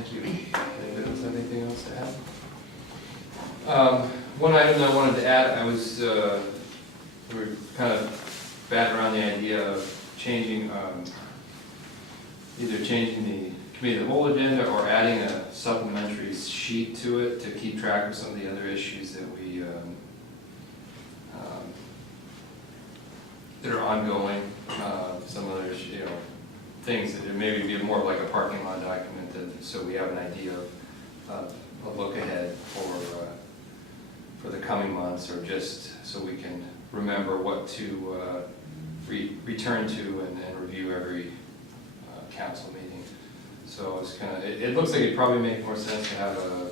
thank you. Anybody else have anything else to add? One item I wanted to add, we were kind of batting around the idea of changing, either changing the committee of the whole agenda or adding a supplementary sheet to it to keep track of some of the other issues that that are ongoing, some other, things that maybe be more of like a parking lot document, so we have an idea of a look ahead for the coming months, or just so we can remember what to return to and review every council meeting. So it's kind of, it looks like it'd probably make more sense to have a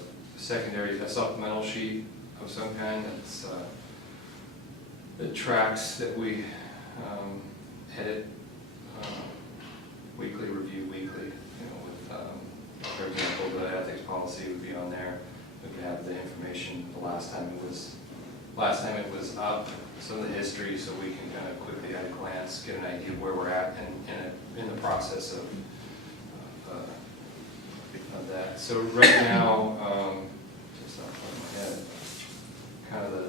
supplemental sheet of some kind that's that tracks that we edit weekly, review weekly, with, for example, the ethics policy would be on there. We could have the information the last time it was up, some of the history, so we can kind of quickly at a glance get an idea of where we're at in the process of that. So right now, just off the top of my head, kind of the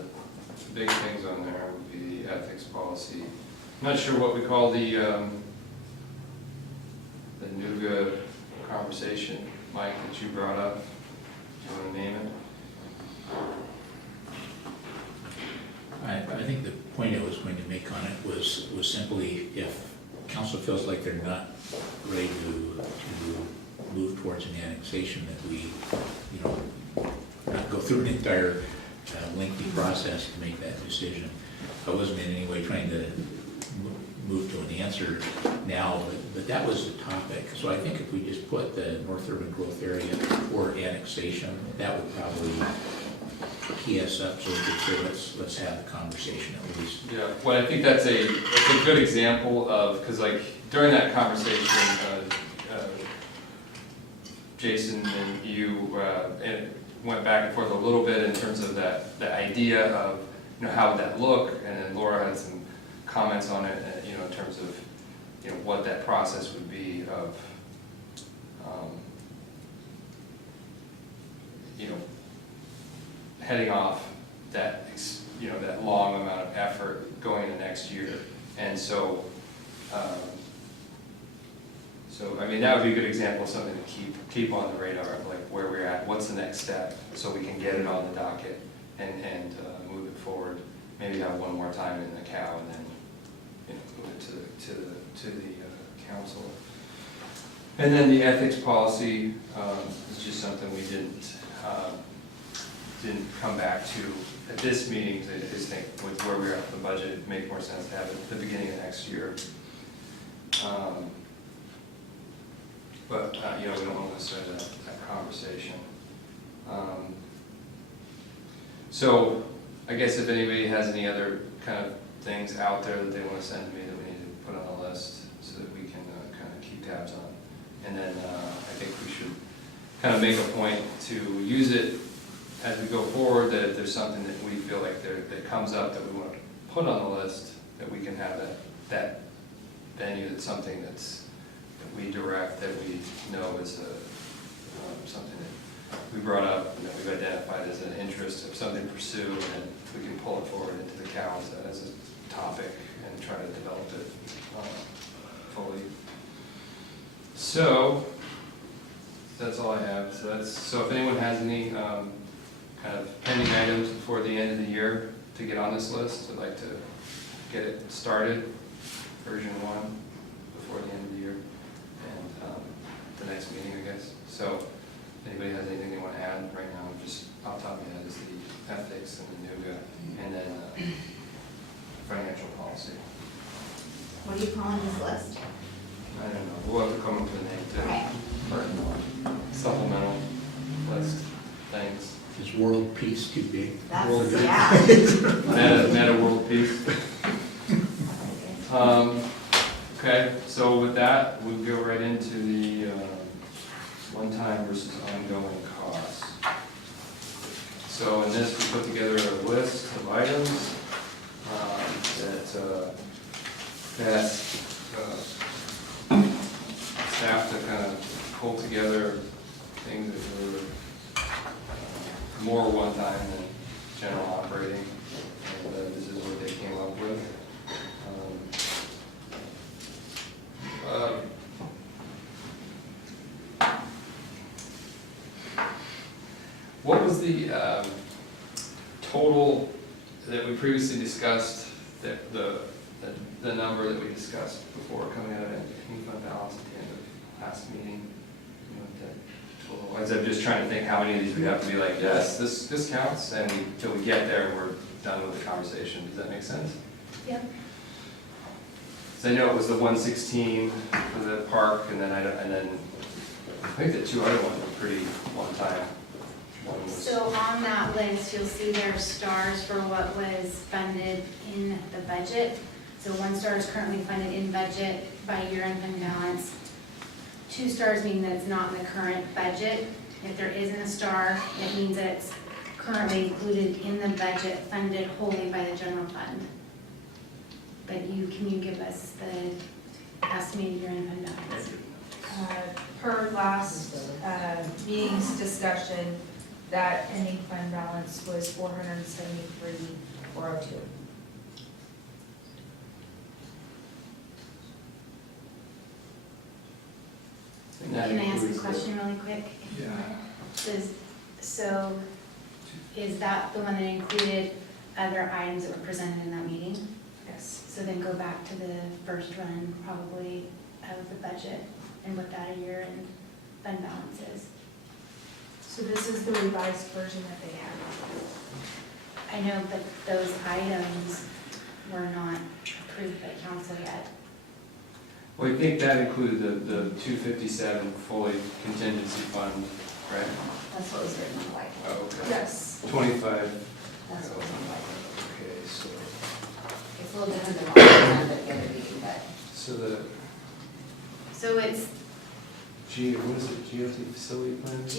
big things on there would be the ethics policy. I'm not sure what we call the NUGA conversation, Mike, that you brought up. Do you want to name it? I think the point I was going to make on it was simply if council feels like they're not ready to move towards an annexation, that we, not go through an entire lengthy process to make that decision. I wasn't in any way trying to move to an answer now, but that was the topic. So I think if we just put the North Urban Growth Area for annexation, that would probably key us up so we could say, let's have the conversation at least. Yeah, well, I think that's a good example of, because like during that conversation, Jason and you went back and forth a little bit in terms of the idea of how would that look, and then Laura had some comments on it, in terms of what that process would be of heading off that that long amount of effort going into next year. And so I mean, that would be a good example of something to keep on the radar of like where we're at, what's the next step, so we can get it on the docket and move it forward. Maybe have one more time in the cow, and then move it to the council. And then the ethics policy is just something we didn't come back to at this meeting. I just think with where we're at with the budget, it'd make more sense to have it at the beginning of next year. But we don't want to start that conversation. So I guess if anybody has any other kind of things out there that they want to send to me that we need to put on the list so that we can kind of keep tabs on. And then I think we should kind of make a point to use it as we go forward, that if there's something that we feel like that comes up that we want to put on the list, that we can have that venue, that's something that we direct, that we know is something that we brought up and that we've identified as an interest of something to pursue, and then we can pull it forward into the cows as a topic and try to develop it fully. So that's all I have. So if anyone has any kind of pending items before the end of the year to get on this list, I'd like to get it started, version 1, before the end of the year, and the next meeting, I guess. So if anybody has anything they want to add right now, just off the top of my head is the ethics and the NUGA, and then financial policy. What are you calling this list? I don't know, we'll have to come up with a name too. Okay. For supplemental list things. Is world peace too big? That's, yeah. Meta world peace. Okay, so with that, we'll go right into the one-time versus ongoing costs. So in this, we put together a list of items that staff to kind of pull together things that were more one-time than general operating, and this is what they came up with. What was the total that we previously discussed, that the number that we discussed before coming out of any fund balance at the end of last meeting? You know, that total, as I'm just trying to think how many of these we have to be like, yes, this counts, and till we get there and we're done with the conversation. Does that make sense? Yep. So I know it was the 116 for the park, and then I think the two other ones were pretty one-time. One was- So on that list, you'll see there are stars for what was funded in the budget. So 1 star is currently funded in budget by year-end fund balance. 2 stars mean that it's not in the current budget. If there isn't a star, it means that it's currently included in the budget, funded wholly by the general fund. But can you give us the estimated year-end fund balance? Per last meeting's discussion, that ending fund balance was 473,402. And that Can I ask a includes the- question really quick? Yeah. So is that the one that included other items that were presented in that meeting? Yes. So then go back to the first run probably of the budget and what that a year-end fund balance is. So this is the revised version that they had. I know, but those items were not approved by council yet. Well, I think that included the 257 fully contingency fund, right? That's what was written on the whiteboard. Oh, okay. Yes. 25, That's what was on the whiteboard. okay, so, It's a little different than what we presented at the other meeting, but So it's what is it, GOT facility plan? the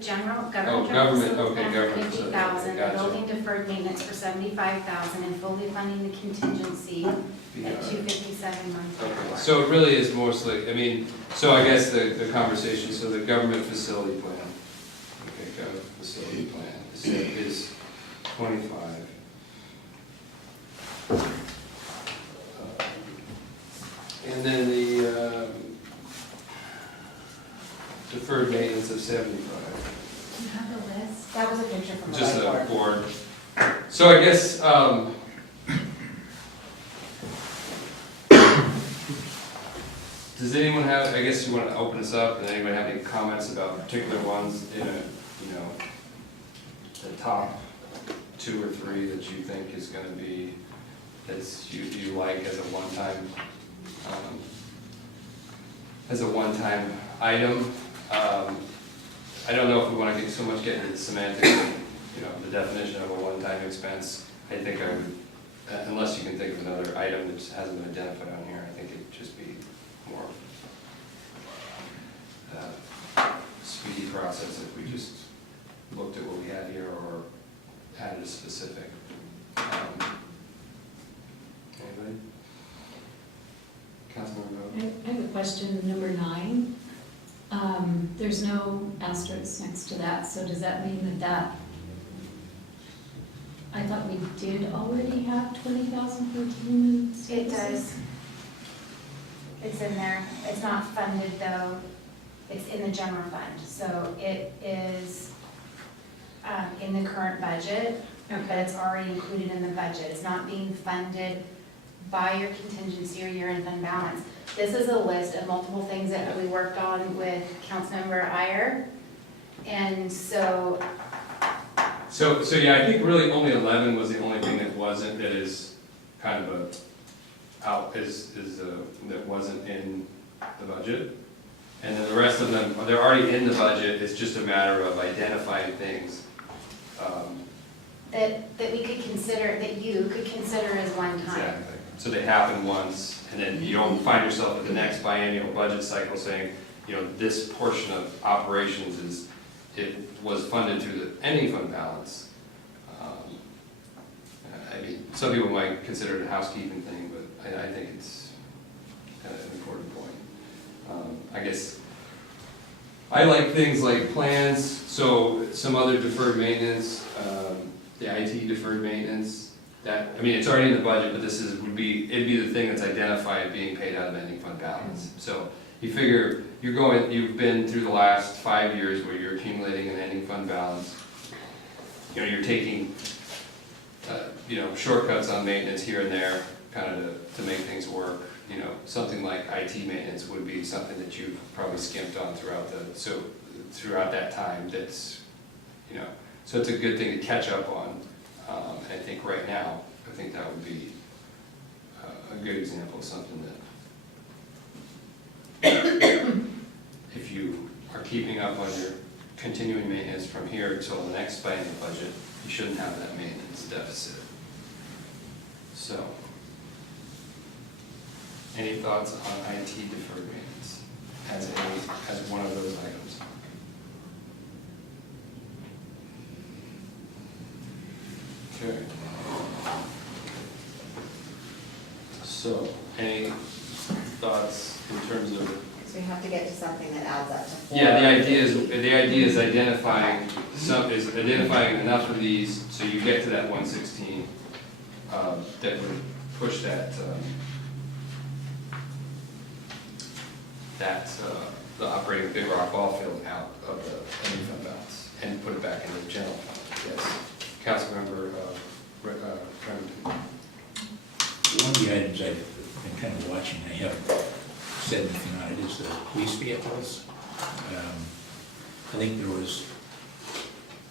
general, Oh, government. government, general okay, facility government plan for facility, 50,000, gotcha. building deferred maintenance for 75,000, and fully funding the contingency at 257 months. Okay, so it really is mostly, I mean, so I guess the conversation, so the government facility plan, okay, government facility plan is 25. And then the deferred maintenance of 75. Do you have the list? that was a picture from the Just a whiteboard. board. So I guess, does anyone have, I guess you want to open this up, and anyone have any comments about particular ones in a, the top 2 or 3 that you think is going to be, that's you like as a one-time item? I don't know if we want to get so much into the semantics, the definition of a one-time expense. I think I would, unless you can think of another item that hasn't been identified on here, I think it'd just be more speedy process if we just looked at what we had here or added a specific. Anybody? Councilmember Vogt? I have a question, number 9. There's no asterisk next to that, so does that mean that, I thought we did already have 20,000 for human It services? does. It's in there. It's not funded though. It's in the general fund. So it is in the current budget, but it's already included in the budget. It's not being funded by your contingency or year-end fund balance. This is a list of multiple things that we worked on with Councilmember Iyer. And so, So yeah, I think really only 11 was the only thing that is kind of that wasn't in the budget. And then the rest of them, they're already in the budget, it's just a matter of identifying things. that we could consider, that you could consider as one time. Exactly. So they happen once, and then you don't find yourself at the next biennial budget cycle saying, this portion of operations it was funded through the ending fund balance. I mean, some people might consider it a housekeeping thing, but I think it's kind of an important point. I guess, I like things like plans, so some other deferred maintenance, the IT deferred maintenance, that, I mean, it's already in the budget, but this is, it'd be the thing that's identified being paid out of ending fund balance. So you figure, you've been through the last 5 years where you're accumulating an ending fund balance. You know, you're taking, shortcuts on maintenance here and there, kind of to make things work. You know, something like IT maintenance would be something that you've probably skimped on throughout that time, that's, so it's a good thing to catch up on. And I think right now, I think that would be a good example of something that if you are keeping up on your continuing maintenance from here until the next biennial budget, you shouldn't have that maintenance deficit. So, any thoughts on IT deferred maintenance as one of those items? Okay. So, any thoughts in terms of? So we have to get to something that adds up to 4. Yeah, the idea is identifying enough of these so you get to that 116 that would push the operating Big Rock ball field out of the ending fund balance and put it back into the general fund. Yes, Councilmember Remington. One of the items I've been kind of watching, I haven't said anything on it, is the police vehicles. I think there was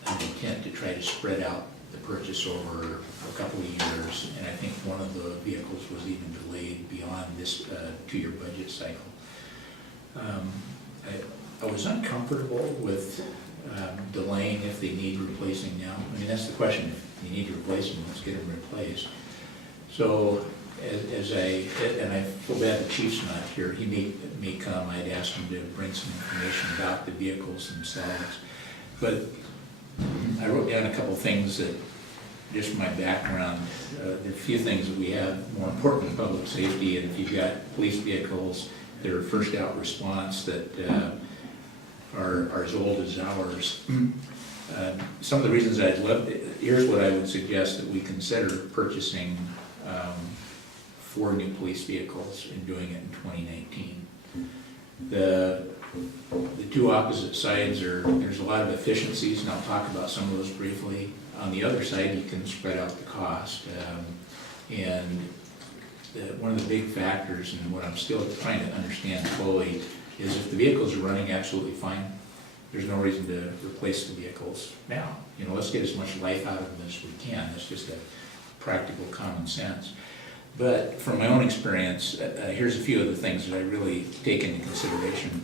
an intent to try to spread out the purchase over a couple of years, and I think one of the vehicles was even delayed beyond this 2-year budget cycle. I was uncomfortable with delaying if they need replacing now. I mean, that's the question. If you need to replace them, let's get them replaced. So, and I feel bad the chief's not here. He may come. I'd ask him to bring some information about the vehicles themselves. But I wrote down a couple things that, just my background, there are a few things that we have more important than public safety, and if you've got police vehicles that are first out response that are as old as ours. Some of the reasons I'd love, here's what I would suggest that we consider purchasing 4 new police vehicles and doing it in 2019. The two opposite sides there's a lot of efficiencies, and I'll talk about some of those briefly. On the other side, you can spread out the cost. One of the big factors, and what I'm still trying to understand fully, is if the vehicles are running absolutely fine, there's no reason to replace the vehicles now. Let's get as much life out of them as we can. That's just a practical common sense. But from my own experience, here's a few of the things that I really take into consideration.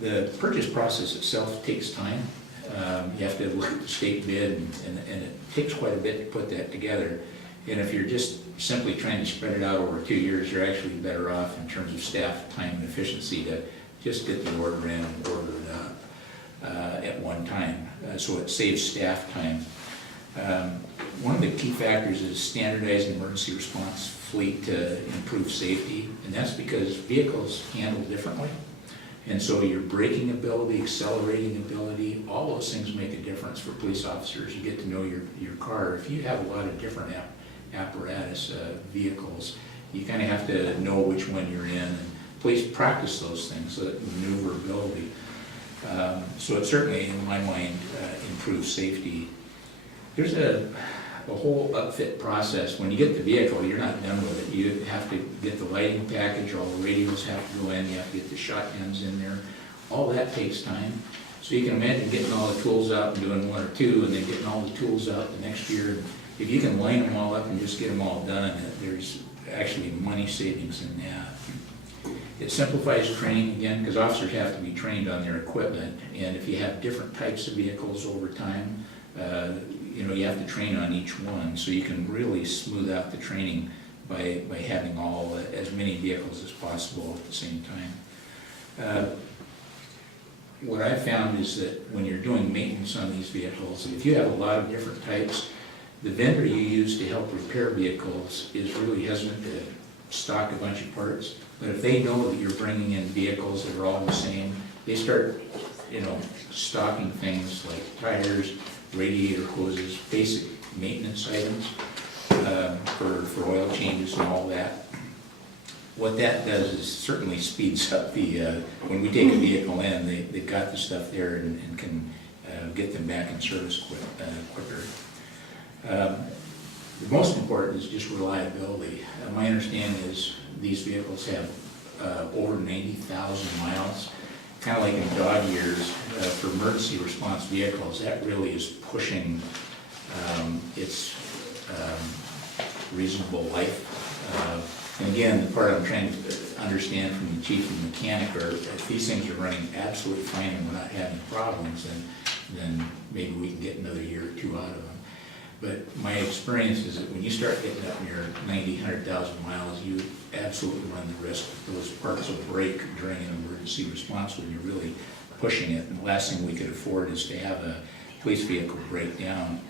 The purchase process itself takes time. You have to look at the state bid, and it takes quite a bit to put that together. And if you're just simply trying to spread it out over 2 years, you're actually better off in terms of staff time and efficiency to just get the order in and order it up at one time. So it saves staff time. One of the key factors is standardizing emergency response fleet to improve safety, and that's because vehicles handle differently. And so your braking ability, accelerating ability, all those things make a difference for police officers. You get to know your car. If you have a lot of different apparatus vehicles, you kind of have to know which one you're in. And police practice those things, so that maneuverability. So it certainly, in my mind, improves safety. There's a whole upfit process. When you get the vehicle, you're not done with it. You have to get the lighting package, all the radios have to go in, you have to get the shotguns in there. All that takes time. So you can imagine getting all the tools out and doing 1 or 2, and then getting all the tools out the next year. If you can line them all up and just get them all done, there's actually money savings in that. It simplifies training again, because officers have to be trained on their equipment, and if you have different types of vehicles over time, you have to train on each one, so you can really smooth out the training by having as many vehicles as possible at the same time. What I've found is that when you're doing maintenance on these vehicles, if you have a lot of different types, the vendor you use to help repair vehicles is really hesitant to stock a bunch of parts. But if they know that you're bringing in vehicles that are all the same, they start, stocking things like tires, radiator hoses, basic maintenance items, for oil changes and all that. What that does is certainly speeds up when we take a vehicle in, they've got the stuff there and can get them back in service quicker. The most important is just reliability. My understanding is these vehicles have over 90,000 miles. Kind of like in dog years, for emergency response vehicles, that really is pushing its reasonable life. And again, the part I'm trying to understand from the chief and mechanic are if these things are running absolutely fine and we're not having problems, then maybe we can get another year or two out of them. But my experience is that when you start getting up near 90, 100,000 miles, you absolutely run the risk that those parts will break during an emergency response when you're really pushing it. And the last thing we could afford is to have a police vehicle break down.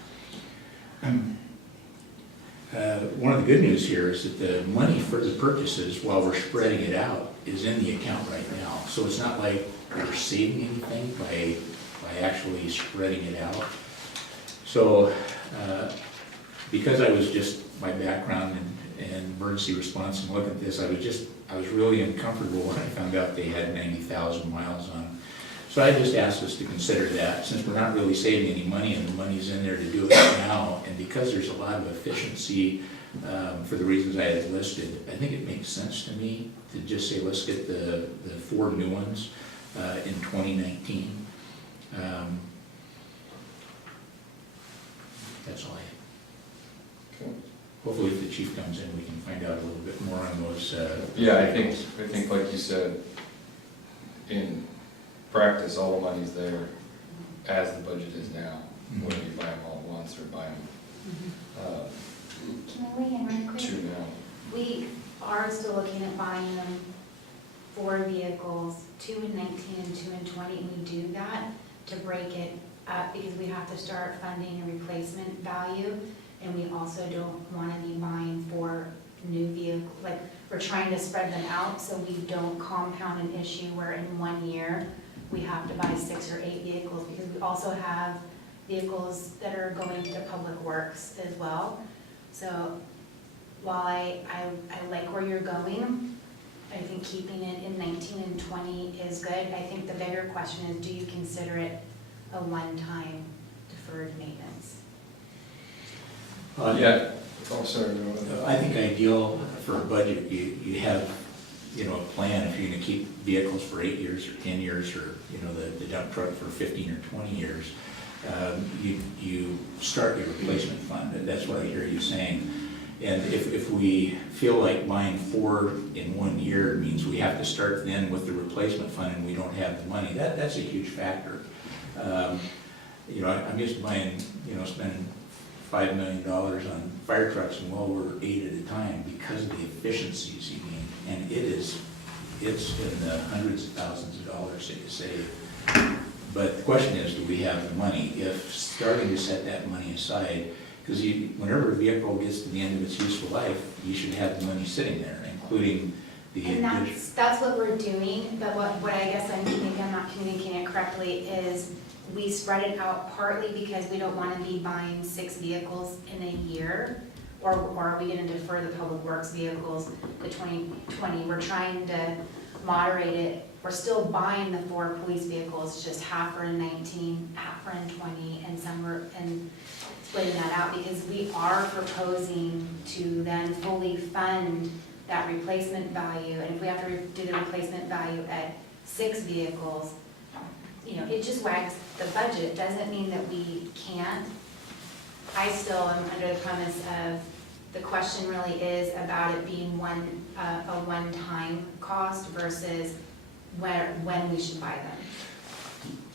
One of the good news here is that the money for the purchases, while we're spreading it out, is in the account right now. So it's not like we're saving anything by actually spreading it out. So because I was just my background in emergency response and looking at this, I was really uncomfortable when I found out they had 90,000 miles on them. So I just asked us to consider that, since we're not really saving any money and the money's in there to do it now, and because there's a lot of efficiency for the reasons I had listed, I think it makes sense to me to just say, let's get the 4 new ones in 2019. That's all I have. Okay. Hopefully if the chief comes in, we can find out a little bit more on those. Yeah, I think like you said, in practice, all the money's there as the budget is now, whether you buy them all at once or buy them Can I weigh in really quick? 2 now. We are still looking at buying them 4 vehicles, 2 in 19 and 2 in 20, and we do that to break it up because we have to start funding a replacement value, and we also don't want to be buying 4 new vehicles. Like, we're trying to spread them out so we don't compound an issue where in 1 year we have to buy 6 or 8 vehicles, because we also have vehicles that are going to Public Works as well. So while I like where you're going, I think keeping it in 19 and 20 is good. I think the bigger question is, do you consider it a one-time deferred maintenance? Yeah. Oh, sorry. I think ideal for a budget, you have, a plan if you're gonna keep vehicles for 8 years or 10 years, or, the dump truck for 15 or 20 years. You start your replacement fund, and that's what I hear you saying. And if we feel like buying 4 in 1 year means we have to start then with the replacement fund and we don't have the money, that's a huge factor. I'm used to buying, spending $5 million on fire trucks, and well, we're 8 at a time because of the efficiencies you gain. And it's in the hundreds of thousands of dollars that you save. But the question is, do we have the money? If starting to set that money aside, because whenever a vehicle gets to the end of its useful life, you should have the money sitting there, including the. And that's what we're doing, but what I guess maybe I'm not communicating it correctly is we spread it out partly because we don't want to be buying 6 vehicles in a year, or are we going to defer the Public Works vehicles to 2020? We're trying to moderate it. We're still buying the 4 police vehicles, just half are in 19, half are in 20, and some are in splitting that out, because we are proposing to then fully fund that replacement value. And if we have to do the replacement value at 6 vehicles, it just wags the budget. Doesn't mean that we can't. I still am under the premise of the question really is about it being a one-time cost versus when we should buy them.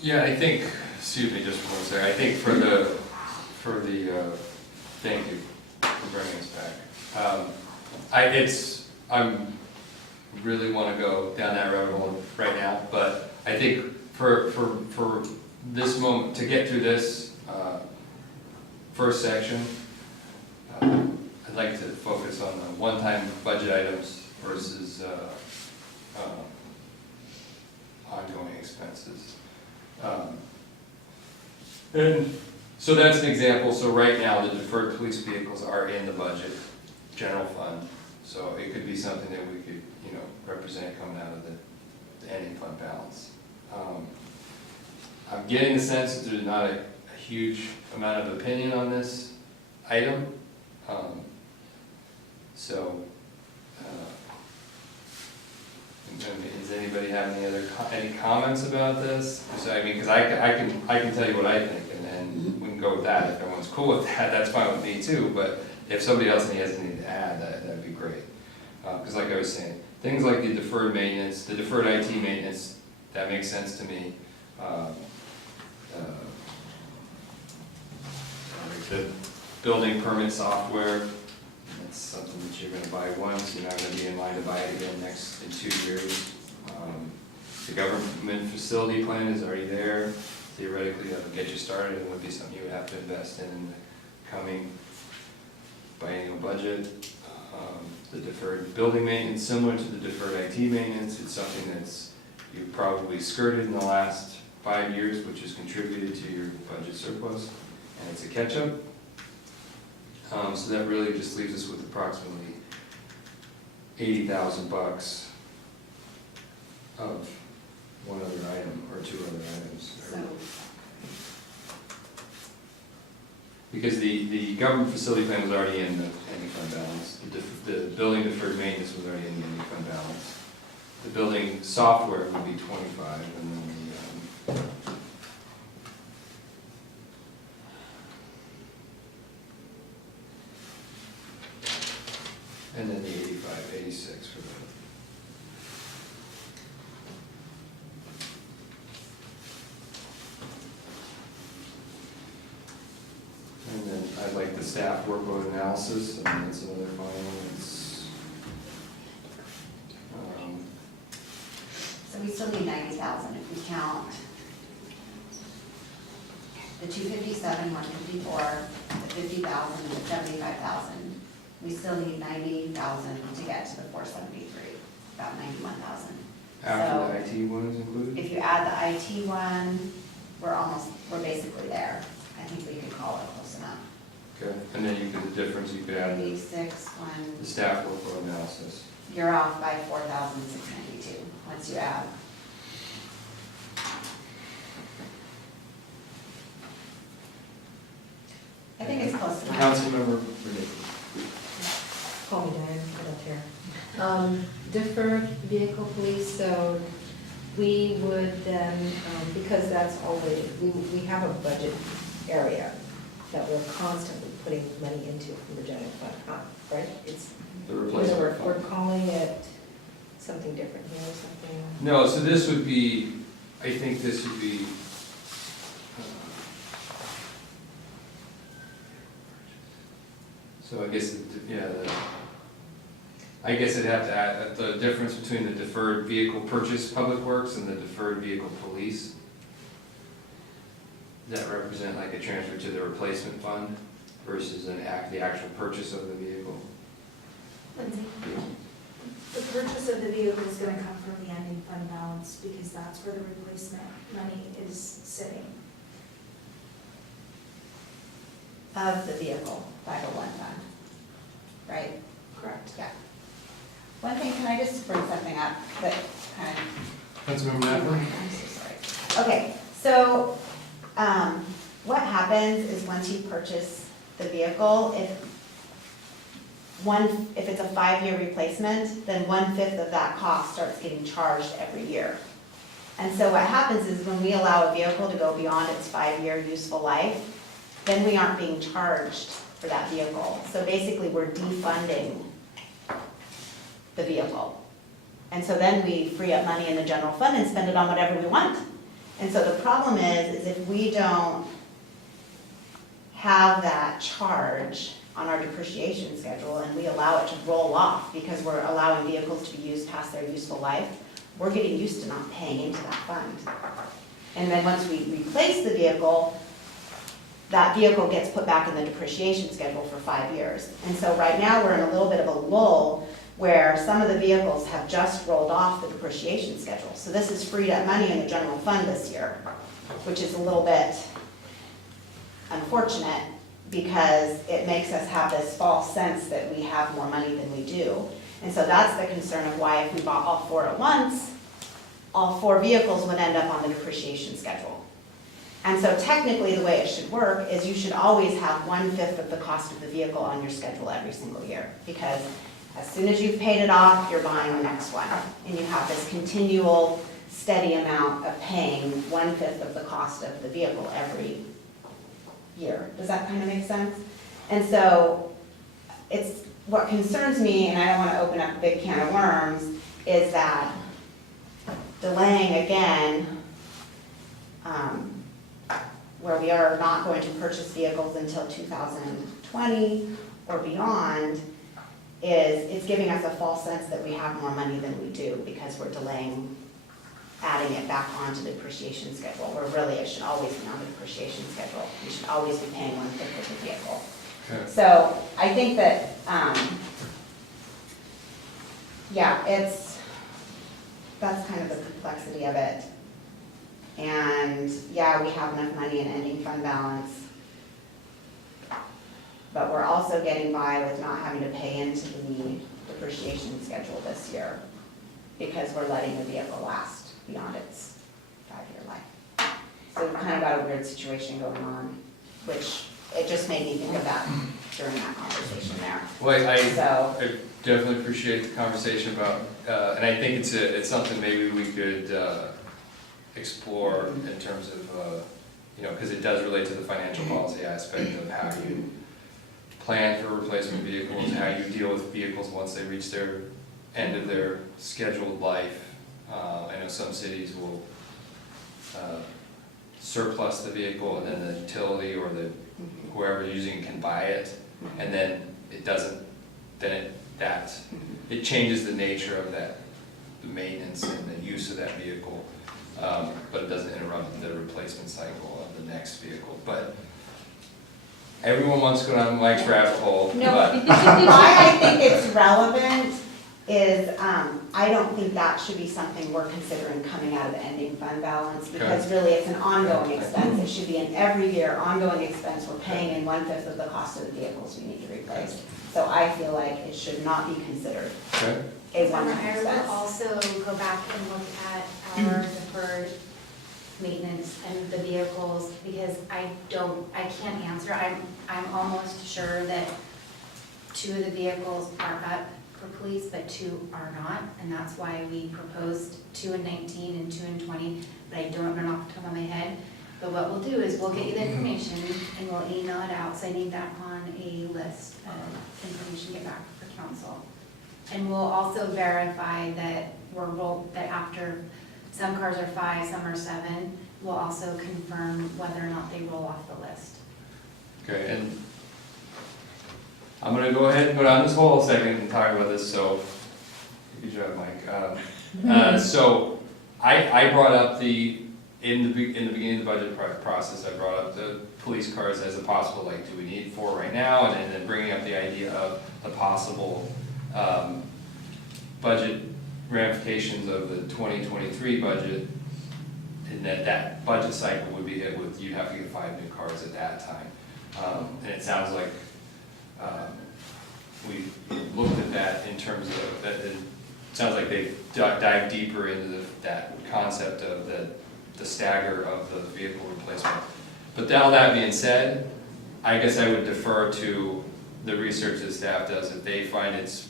Yeah, I think, excuse me just for 1 second, I think for the thank you for bringing us back. I'm really want to go down that rabbit hole right now, but I think for this moment, to get through this first section, I'd like to focus on the one-time budget items versus ongoing expenses. And so that's an example, so right now, the deferred police vehicles are in the budget, general fund, so it could be something that we could, you know, represent coming out of the ending fund balance. I'm getting the sense that there's not a huge amount of opinion on this item. So, does anybody have any comments about this? So, I mean, because I can tell you what I think, and then we can go with that. If everyone's cool with that, that's fine with me too, but if somebody else has anything to add, that'd be great. Because like I was saying, things like the deferred maintenance, the deferred IT maintenance, that makes sense to me. The building permit software, that's something that you're gonna buy once, you're not gonna be in line to buy it again in 2 years. The government facility plan is already there, theoretically that would get you started, it would be something you would have to invest in the coming biennial budget. The deferred building maintenance, similar to the deferred IT maintenance, it's something that's you've probably skirted in the last 5 years, which has contributed to your budget surplus, and it's a catch-up. So that really just leaves us with approximately $80,000 of one other item or 2 other items. So, Because the government facility plan was already in the ending fund balance. The building deferred maintenance was already in the ending fund balance. The building software would be 25, and then the 85, 86 for the. And then I'd like the staff workload analysis, and that's another fine, it's, so we still need 90,000 if we count the 257, 154, the 50,000, and the 75,000. We still need 90,000 to get to the 473, about 91,000. after the IT one is included? If you add the IT one, we're basically there. I think we could call it close enough. Okay, and then you could, the difference, you could add the 86, the staff workload analysis. you're off by 4,692 once you add. I think it's close enough. Councilmember Renee. Call me Diane, I don't care. Deferred vehicle police, so we would then, because that's already, we have a budget area that we're constantly putting money into from the general fund, right? It's, The replacement we're fund. calling it something different here, something. No, so this would be, I think this would be, so I guess, I guess I'd have to add the difference between the deferred vehicle purchase public works and the deferred vehicle police. Does that represent like a transfer to the replacement fund versus the actual purchase of the vehicle? Lindsay? The purchase of the vehicle is gonna come from the ending fund balance, because that's where the replacement money is sitting. Of the vehicle, 501 fund, right? Correct. Yeah. One thing, can I just bring something up that kind of Councilmember Napoli? I'm so sorry. Okay, so, what happens is once you purchase the vehicle, if it's a 5-year replacement, then 1/5 of that cost starts getting charged every year. And so what happens is when we allow a vehicle to go beyond its 5-year useful life, then we aren't being charged for that vehicle. So basically, we're defunding the vehicle. And so then we free up money in the general fund and spend it on whatever we want. And so the problem is if we don't have that charge on our depreciation schedule and we allow it to roll off because we're allowing vehicles to be used past their useful life, we're getting used to not paying into that fund. And then once we replace the vehicle, that vehicle gets put back in the depreciation schedule for 5 years. And so right now, we're in a little bit of a lull where some of the vehicles have just rolled off the depreciation schedule. So this has freed up money in the general fund this year, which is a little bit unfortunate because it makes us have this false sense that we have more money than we do. And so that's the concern of why if we bought all 4 at once, all 4 vehicles would end up on the depreciation schedule. And so technically, the way it should work is you should always have 1/5 of the cost of the vehicle on your schedule every single year. Because as soon as you've paid it off, you're buying the next one. And you have this continual, steady amount of paying 1/5 of the cost of the vehicle every year. Does that kind of make sense? And so it's, what concerns me, and I don't want to open up a big can of worms, is that delaying again, where we are not going to purchase vehicles until 2020 or beyond, it's giving us a false sense that we have more money than we do because we're delaying adding it back onto the depreciation schedule, where really it should always be on the depreciation schedule. We should always be paying 1/5 of the vehicle. Okay. So I think that, yeah, that's kind of the complexity of it. And yeah, we have enough money in ending fund balance, but we're also getting by with not having to pay into the depreciation schedule this year because we're letting the vehicle last beyond its 5-year life. So we've kind of got a weird situation going on, which it just made me think of that during that conversation there. Well, So, I definitely appreciate the conversation about, and I think it's something maybe we could explore in terms of, because it does relate to the financial policy aspect of how you plan for replacement vehicles, how you deal with vehicles once they reach their end of their scheduled life. I know some cities will surplus the vehicle and then the utility or the whoever using can buy it, and then it doesn't, it changes the nature of the maintenance and the use of that vehicle, but it doesn't interrupt the replacement cycle of the next vehicle. But everyone wants to go down Mike's rabbit hole, no, but why I think it's relevant is, I don't think that should be something we're considering coming out of the ending fund balance, because really it's an ongoing expense. It should be an every year ongoing expense. We're paying in 1/5 of the cost of the vehicles we need to replace. So I feel like it should not be considered okay. a Summer, one-time I will expense. also go back and look at our deferred maintenance and the vehicles, because I can't answer. I'm almost sure that 2 of the vehicles are up for police, but 2 are not, and that's why we proposed 2 in 19 and 2 in 20, but I don't know off the top of my head. But what we'll do is we'll get you the information and we'll email it out, so I need that on a list of information to get back for council. And we'll also verify that that after some cars are 5, some are 7, we'll also confirm whether or not they roll off the list. Okay, and I'm gonna go ahead and go down this whole segment and talk about this, so, good job, Mike. So, I brought up in the beginning of the budget process, I brought up the police cars as a possible, like, do we need 4 right now? And then bringing up the idea of the possible budget ramifications of the 2023 budget, and that budget cycle would be hit with, you'd have to get 5 new cars at that time. And it sounds like we looked at that in terms of, it sounds like they've dived deeper into that concept of the stagger of the vehicle replacement. But all that being said, I guess I would defer to the research that staff does. If they find it's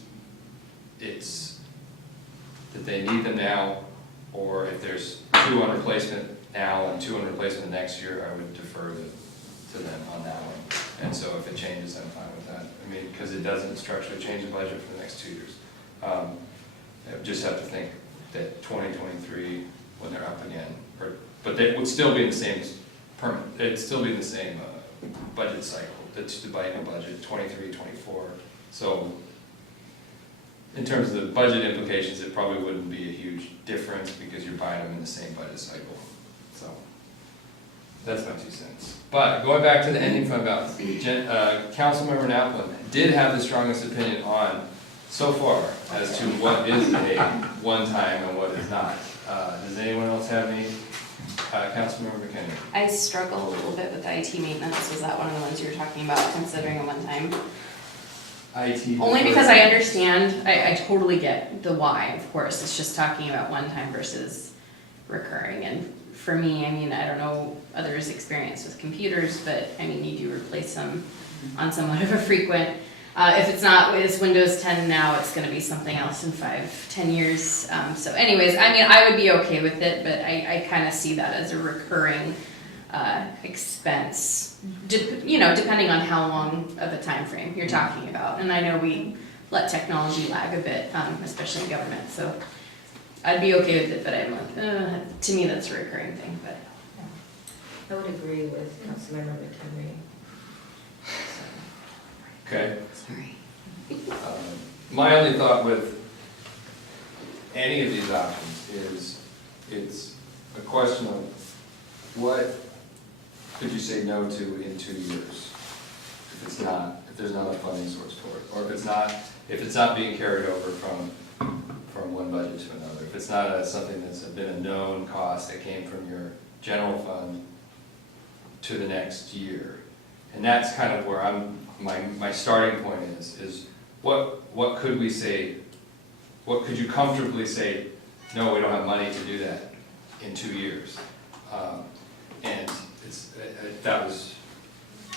that they need them now, or if there's 2 on replacement now and 2 on replacement next year, I would defer to them on that one. And so if it changes, I'm fine with that. I mean, because it doesn't structurally change the budget for the next 2 years. I just have to think that 2023, when they're up again, but they would still be in the same it'd still be in the same budget cycle, the biennial budget, 23, 24. So in terms of the budget implications, it probably wouldn't be a huge difference because you're buying them in the same budget cycle. So that's my 2 cents. But going back to the ending fund balance, Councilmember Naplin did have the strongest opinion on so far as to what is a one-time and what is not. Does anyone else have any? Councilmember McKinney? I struggle a little bit with IT maintenance. Was that one of the ones you were talking about, considering a one-time? IT. Only because I understand, I totally get the why, of course. It's just talking about one-time versus recurring. And for me, I mean, I don't know others' experience with computers, but I mean, you do replace them on somewhat of a frequent. If it's not, it's Windows 10 now, it's gonna be something else in 5-10 years. So anyways, I mean, I would be okay with it, but I kind of see that as a recurring expense, depending on how long of a time frame you're talking about. And I know we let technology lag a bit, especially in government, so I'd be okay with it, but I'm like, to me, that's a recurring thing, but. I would agree with Councilmember McHenry. Okay. Sorry. My only thought with any of these options is, it's a question of what could you say no to in 2 years? If there's not a funding source for it, or if it's not being carried over from one budget to another, if it's not something that's been a known cost that came from your general fund to the next year. And that's kind of where my starting point is what could we say, what could you comfortably say, no, we don't have money to do that in 2 years? And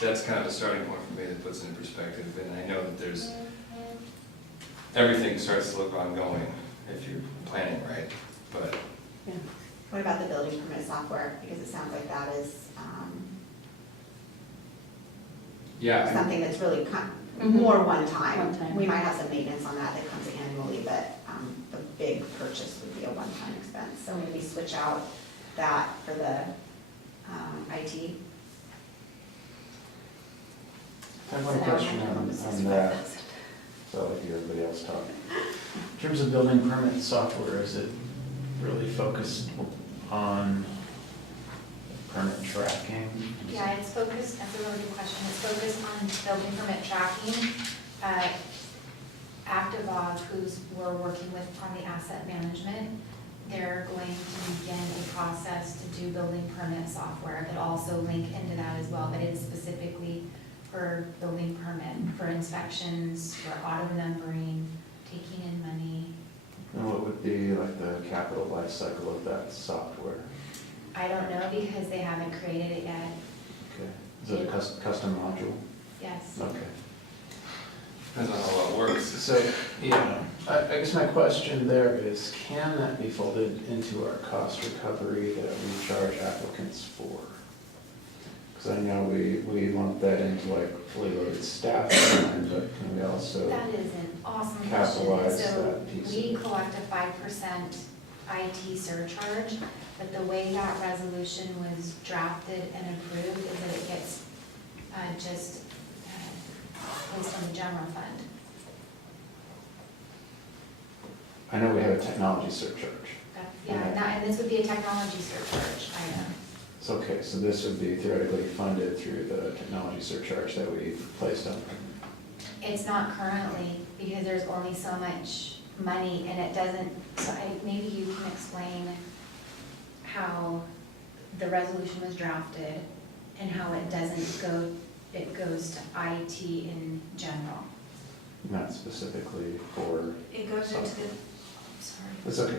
that's kind of a starting point for me that puts it in perspective, and I know that everything starts to look ongoing if you're planning right, but. Yeah. What about the building permit software? Because it sounds like that is Yeah. something that's really Mhm. more one-time. One-time. We might have some maintenance on that comes annually, but the big purchase would be a one-time expense. So maybe switch out that for the IT. I have one question on that, so I'll let everybody else talk. In terms of building permit software, is it really focused on permit tracking? Yeah, it's focused, that's a really good question, it's focused on building permit tracking. Activog, we're working with on the asset management, they're going to begin a process to do building permit software that also link into that as well, but it's specifically for building permit, for inspections, for auto numbering, taking in money. And what would be like the capital life cycle of that software? I don't know because they haven't created it yet, Okay, is it a custom module? yes. Okay. Depends on how well it works. So, yeah, I guess my question there is, can that be folded into our cost recovery that we charge applicants for? Because I know we lump that into like fully loaded staff time, but can we also? That is an awesome question. Capitalize So that piece of we it. collect a 5% IT surcharge, but the way that resolution was drafted and approved is that it gets just placed on the general fund. I know we have a technology surcharge. And this would be a technology surcharge item. It's okay, so this would be theoretically funded through the technology surcharge that we placed on. It's not currently because there's only so much money and it doesn't, so maybe you can explain how the resolution was drafted and how it doesn't go, it goes to IT in general. Not specifically for, It goes into the, sorry. it's okay.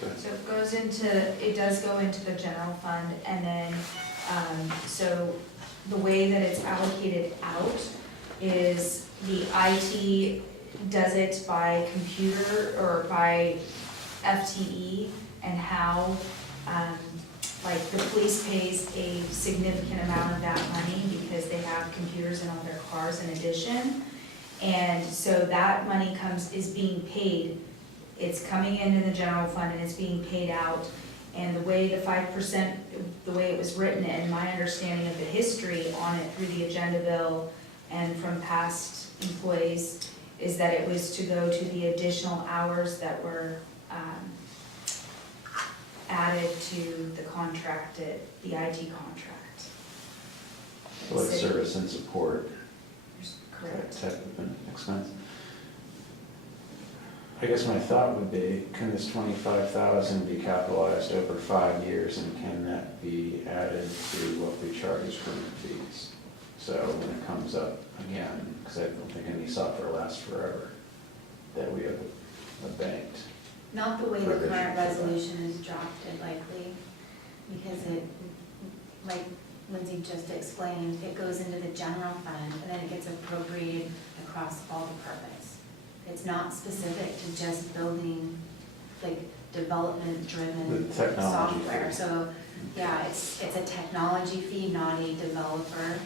Go ahead. So it goes into, it does go into the general fund, and then, so the way that it's allocated out is the IT does it by computer or by FTE, and how, like, the police pays a significant amount of that money because they have computers in all their cars in addition. And so that money is being paid, it's coming into the general fund and it's being paid out. And the way the 5%, the way it was written, and my understanding of the history on it through the agenda bill and from past employees, is that it was to go to the additional hours that were added to the contracted, the IT contract. So like service and support, Correct. type of an expense. I guess my thought would be, can this 25,000 be capitalized over 5 years, and can that be added to what we charge as permit fees? So when it comes up again, because I don't think any software lasts forever, that we have a banked. Not the way the Provision current for that. resolution is drafted likely, because it, like Lindsay just explained, it goes into the general fund and then it gets appropriated across all departments. It's not specific to just building, like, development-driven The technology software. fee. So, yeah, it's a technology fee, not a developer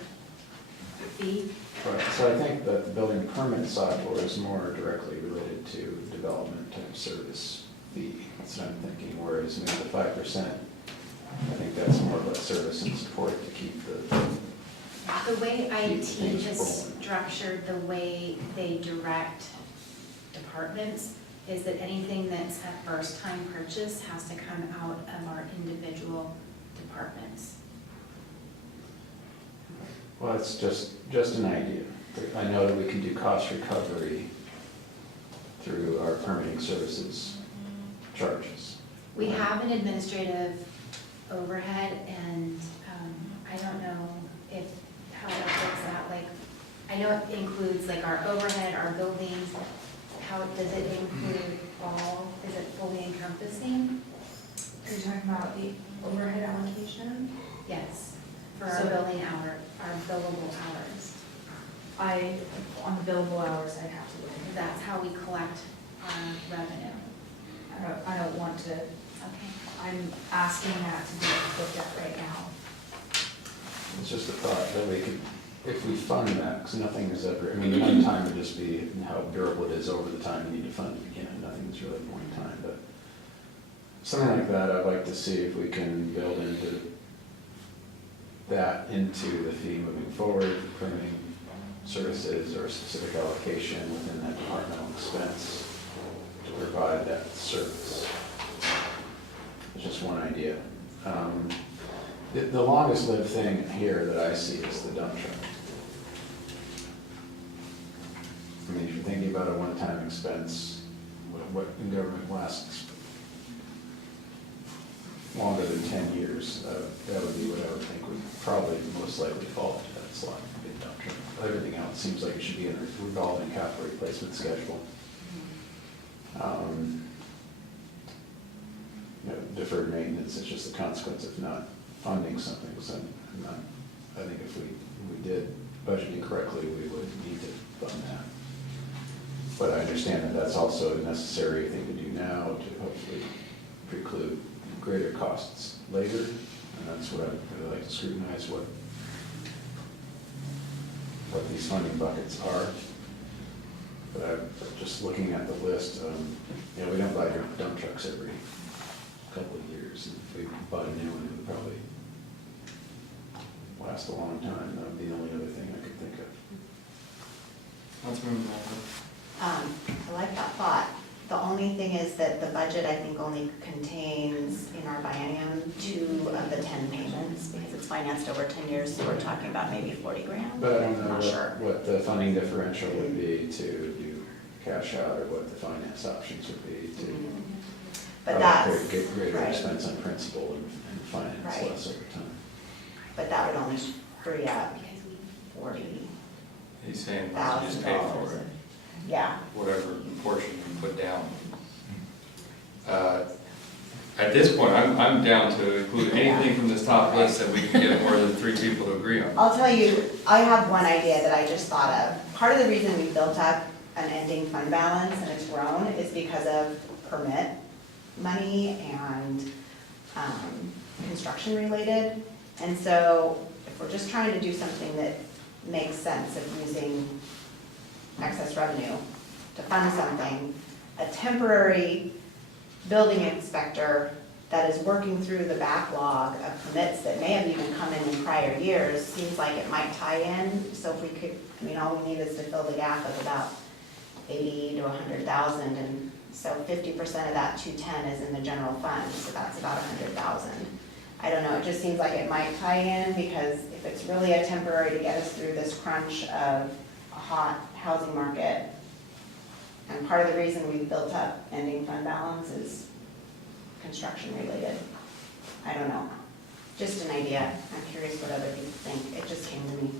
fee. Right, so I think that the building permit software is more directly related to development type service fee. That's what I'm thinking, whereas maybe the 5%, I think that's more of a service and support to keep the, The way IT things is rolling. structured, the way they direct departments, is that anything that's a first-time purchase has to come out of our individual departments. well, it's just an idea. I know that we can do cost recovery through our permitting services charges. We have an administrative overhead, and I don't know how that looks out, like, I know it includes like our overhead, our buildings. How, does it include all, is it fully encompassing? Are you talking about the overhead allocation? Yes, for our So- building hour, our billable hours. On the billable hours, I'd have to look at that. That's how we collect our revenue. I don't want to, Okay. I'm asking that to be looked at right now. It's just a thought that we could, if we fund that, because nothing is ever, I mean, one time would just be how durable it is over the time you need to fund it again. Nothing is really one time, but something like that, I'd like to see if we can build into that into the fee moving forward, permitting services or specific allocation within that departmental expense to provide that service. It's just one idea. The longest lived thing here that I see is the dump truck. I mean, if you're thinking about a one-time expense, what in government lasts longer than 10 years, that would be what I would think would probably most likely fall into that slot, big dump truck. Everything else seems like it should be in a revolving capital replacement schedule. Deferred maintenance is just the consequence of not funding something, so I'm not, I think if we did budgeting correctly, we would need to fund that. But I understand that that's also a necessary thing to do now to hopefully preclude greater costs later, and that's what I'd really like to scrutinize, what these funding buckets are. But just looking at the list, we don't buy dump trucks every couple of years. And if we bought a new one, it would probably last a long time. That would be the only other thing I could think of. Councilmember Malcolm? I like that thought. The only thing is that the budget, I think, only contains in our biennium 2 of the 10 payments, because it's financed over 10 years, so we're talking about maybe 40 grand. But I don't know Not sure. what the funding differential would be to do cash out, or what the finance options would be to But probably that's, get greater right. expense on principal and finance Right. less over time. But that would only free up Because we, $40,000. He's saying, let's just pay for it, Yeah, whatever portion you put down. At this point, I'm down to include anything from this top list that we can get more than 3 people to agree on. I'll tell you, I have one idea that I just thought of. Part of the reason we built up an ending fund balance and it's grown is because of permit money and construction related. And so if we're just trying to do something that makes sense of using excess revenue to fund something, a temporary building inspector that is working through the backlog of permits that may have even come in prior years, seems like it might tie in. So if we could, all we need is to fill the gap of about 80 to 100,000, and so 50% of that 210 is in the general fund, so that's about 100,000. I don't know, it just seems like it might tie in, because if it's really a temporary to get us through this crunch of a hot housing market, And part of the reason we built up ending fund balance is construction related. I don't know, just an idea. I'm curious what other people think. It just came to me.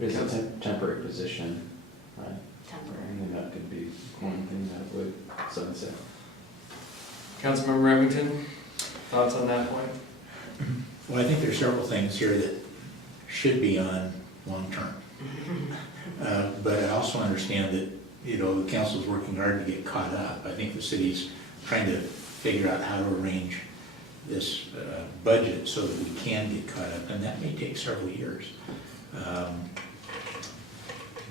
It's a temporary position, right? I Temporary. mean, that could be one thing that would sunset. Councilmember Remington, thoughts on that point? Well, I think there's several things here that should be on long-term. But I also understand that, you know, the council's working hard to get caught up. I think the city's trying to figure out how to arrange this budget so that we can get caught up, and that may take several years.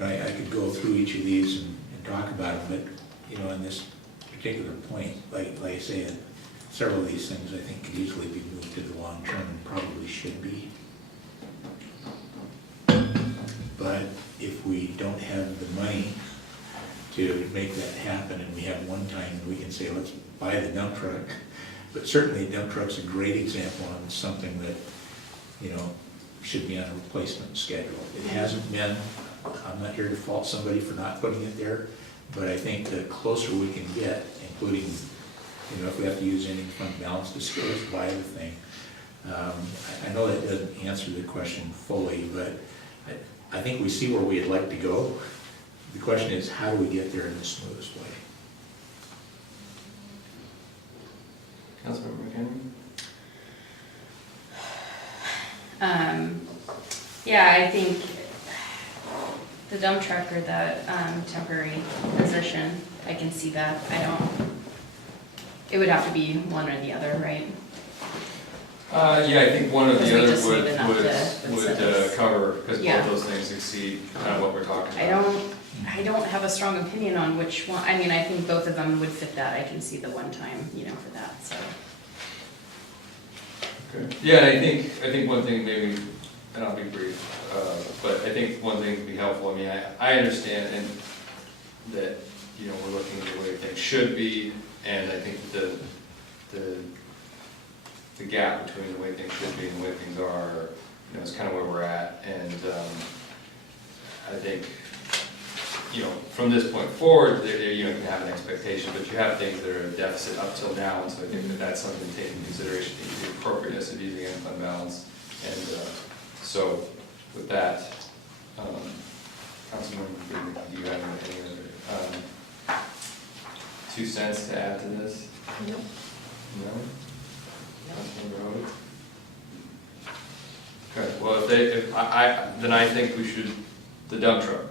I could go through each of these and talk about them, but, you know, in this particular point, like I say, several of these things I think could easily be moved to the long term and probably should be. But if we don't have the money to make that happen, and we have one time, we can say, let's buy the dump truck. But certainly a dump truck's a great example on something that, you know, should be on a replacement schedule. It hasn't been. I'm not here to fault somebody for not putting it there, but I think the closer we can get, including, you know, if we have to use any fund balance to still buy the thing. I know that doesn't answer the question fully, but I think we see where we'd like to go. The question is, how do we get there in the smoothest way? Councilmember McHenry? Yeah, I think the dump truck or the temporary position, I can see that. It would have to be one or the other, right? Yeah, I think one or Because the we other just leave enough to would incentives. cover, because Yeah. both those things exceed kind of what we're talking about. I don't have a strong opinion on which one. I mean, I think both of them would fit that. I can see the one time, you know, for that, so. Okay. Yeah, and I think one thing maybe, and I'll be brief, but I think one thing would be helpful, I mean, I understand and that, you know, we're looking at the way things should be, and I think the gap between the way things should be and the way things are, you know, is kind of where we're at, and I think, you know, from this point forward, you know, you can have an expectation, but you have things that are a deficit up till now, and so I think that that's something to take into consideration, the appropriateness of using end fund balance. And so with that, Councilmember Green, do you have any other 2 cents to add to this? Nope. No? Councilmember Hodey? Okay, well, then I think we should, the dump truck.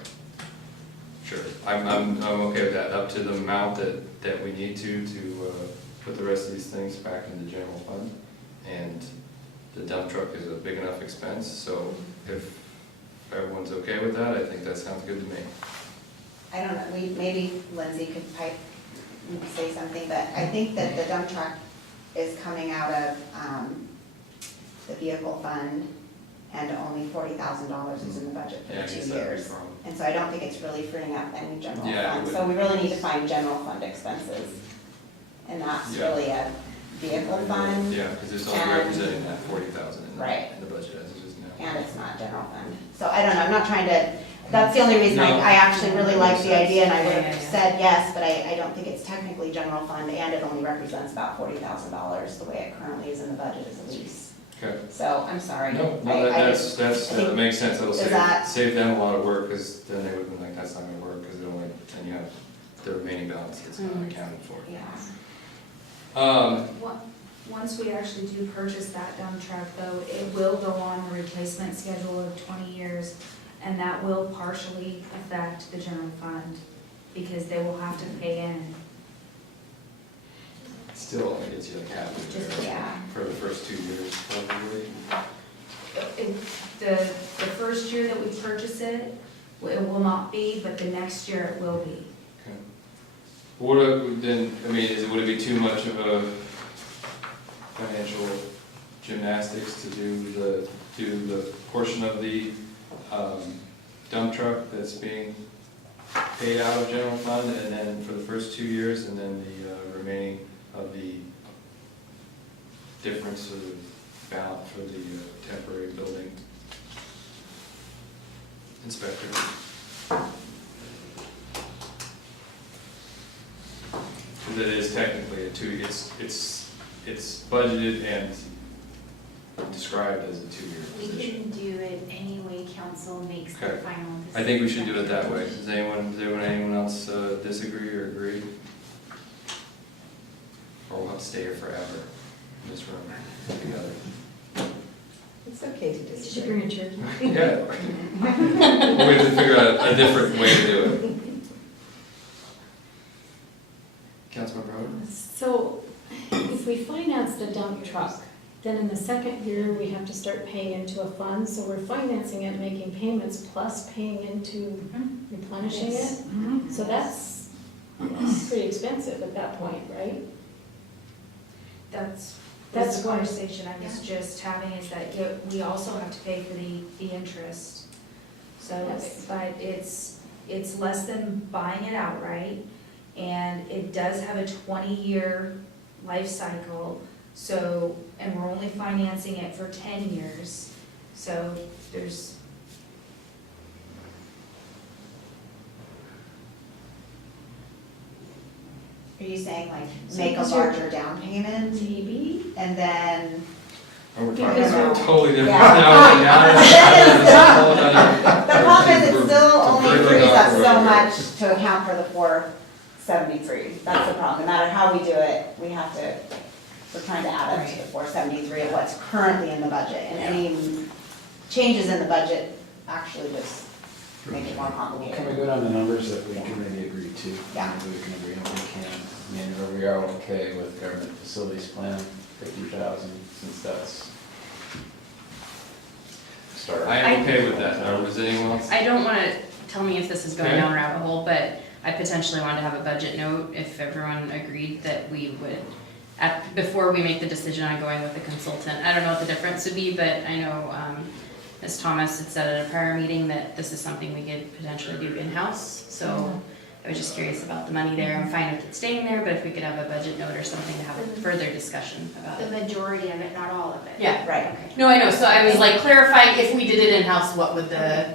Sure, I'm okay with that, up to the amount that we need to put the rest of these things back in the general fund. And the dump truck is a big enough expense, so if everyone's okay with that, I think that sounds good to me. I don't know, maybe Lindsay could say something, but I think that the dump truck is coming out of the vehicle fund, and only $40,000 is in the budget for Yeah, I the guess 2 that'd be years. wrong. And so I don't think it's really freeing up any general Yeah, it fund. would- So we really need to find general fund expenses. And that's Yeah. really a vehicle fund, Yeah, because it's only And- representing that 40,000 Right. in the budget as it is now. and it's not general fund. So I don't know, I'm not trying to, that's the only reason No. I actually really like the idea, and I would Yeah, have yeah, yeah. said yes, but I don't think it's technically general fund, and it only represents about $40,000, the way it currently is in the budget as a lease. Okay. So, I'm sorry. No, I that's, I think- that makes sense, that'll Is that- save them a lot of work, because then they would have been like, that's not gonna work, because then you have the remaining balance that's not accounted for. Yeah. Once we actually do purchase that dump truck though, it will go on a replacement schedule of 20 years, and that will partially affect the general fund, because they will have to pay in. Still only gets you like half of Just, it yeah. for the first 2 years, probably. The first year that we purchase it, it will not be, but the next year it will be. Okay. Then, I mean, would it be too much of a financial gymnastics to do the portion of the dump truck that's being paid out of general fund, and then for the first 2 years, and then the remaining of the difference of balance for the temporary building? inspector. Because it is technically a two, it's budgeted and described as a 2-year We position. can do it any way council makes the Okay. final decision. I think we should do it that way. Does anyone else disagree or agree? Or we'll have to stay here forever in this room together. It's okay to You should disagree. bring a chair. Yeah. We have to figure out a different way to do it. Councilmember Rhodes? So if we finance the dump truck, then in the second year, we have to start paying into a fund, so we're financing it, making payments, plus paying into replenishing it. So that's pretty expensive at that point, right? That's That's the why- conversation I was just having, is that we also have to pay for the interest. So, Yes. but it's less than buying it outright, and it does have a 20-year life cycle, so, and we're only financing it for 10 years, so there's, Are you saying like So make a because you're- larger down payment Maybe. and then? Or we're talking about totally different Yeah. The problem is it We're still only completely frees off up the so road here. much to account for the 473. That's the problem. No matter how we do it, we have to, we're trying to add up to the 473 of what's currently in the budget. And any changes in the budget actually just make it more Well, can we complicated. go down the numbers that we can maybe agree to? Yeah. Maybe we can agree on, we can. I mean, are we are okay with government facilities plan, 50,000, since that's start. I am okay with that. Was anyone else? I don't wanna, tell me if this is going Okay. down a rabbit hole, but I potentially wanted to have a budget note if everyone agreed that we would, before we make the decision on going with the consultant. I don't know what the difference would be, but I know, Ms. Thomas had said at a prior meeting that this is something we could potentially do in-house, so I was just curious about the money there. I'm fine with it staying there, but if we could have a budget note or something to have a further discussion about The it. majority of it, not all of it. Yeah. Right. Okay. No, I know, so I was like clarifying if we did it in-house, what would the,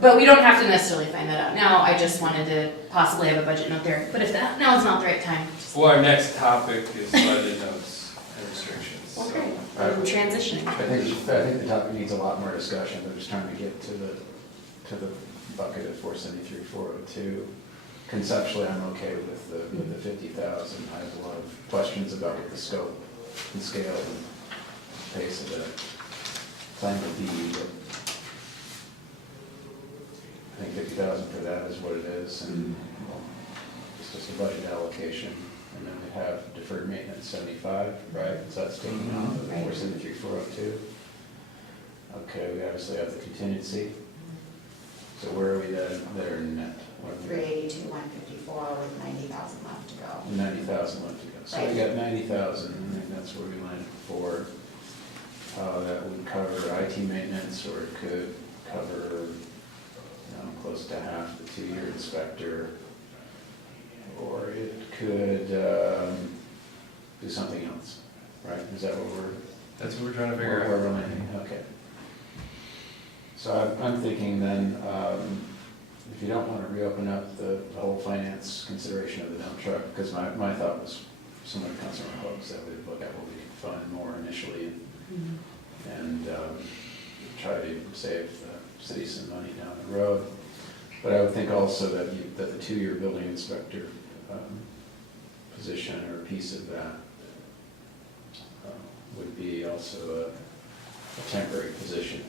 but we don't have to necessarily find that out now. I just wanted to possibly have a budget note there, but if that, now is not the right time. just- Well, our next topic is budget notes and restrictions, so. Okay. Alright. I'm transitioning. I think the topic needs a lot more discussion, but just trying to get to the bucket of 473, 402. Conceptually, I'm okay with the 50,000. I have a lot of questions about what the scope and scale and pace of the plan would be, but I think 50,000 for that is what it is, and it's just a budget allocation. And then we have deferred maintenance 75, right? So that's taking off of the 473, 402. Okay, we obviously have the contingency. So where are we then, there net? What are we at? 382, 154 with 90,000 left to go. 90,000 left to go. So we Right. got 90,000, and that's where we landed before. That would cover IT maintenance, or it could cover, close to half the 2-year inspector. Or it could do something else, right? Is that what we're? That's what we're trying to figure Where out. we're landing, okay. So I'm thinking then, if you don't want to reopen up the whole finance consideration of the dump truck, because my thought was similar to Councilor Hope's, that we'd look at what we could fund more initially and try to save the city some money down the road. But I would think also that the 2-year building inspector position or piece of that would be also a temporary position.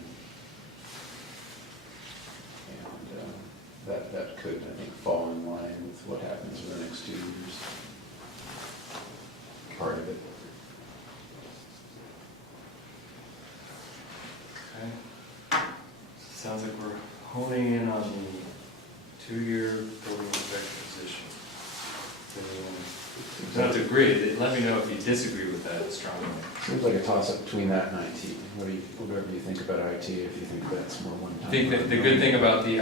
And that could, I think, fall in line with what happens in the next 2 years. Part of it. Okay. Sounds like we're honing in on the 2-year building inspector position. You don't have to agree, let me know if you disagree with that strongly. Seems like a toss-up between that and IT. Whatever you think about IT, if you think that's more one time. I think that the good thing about the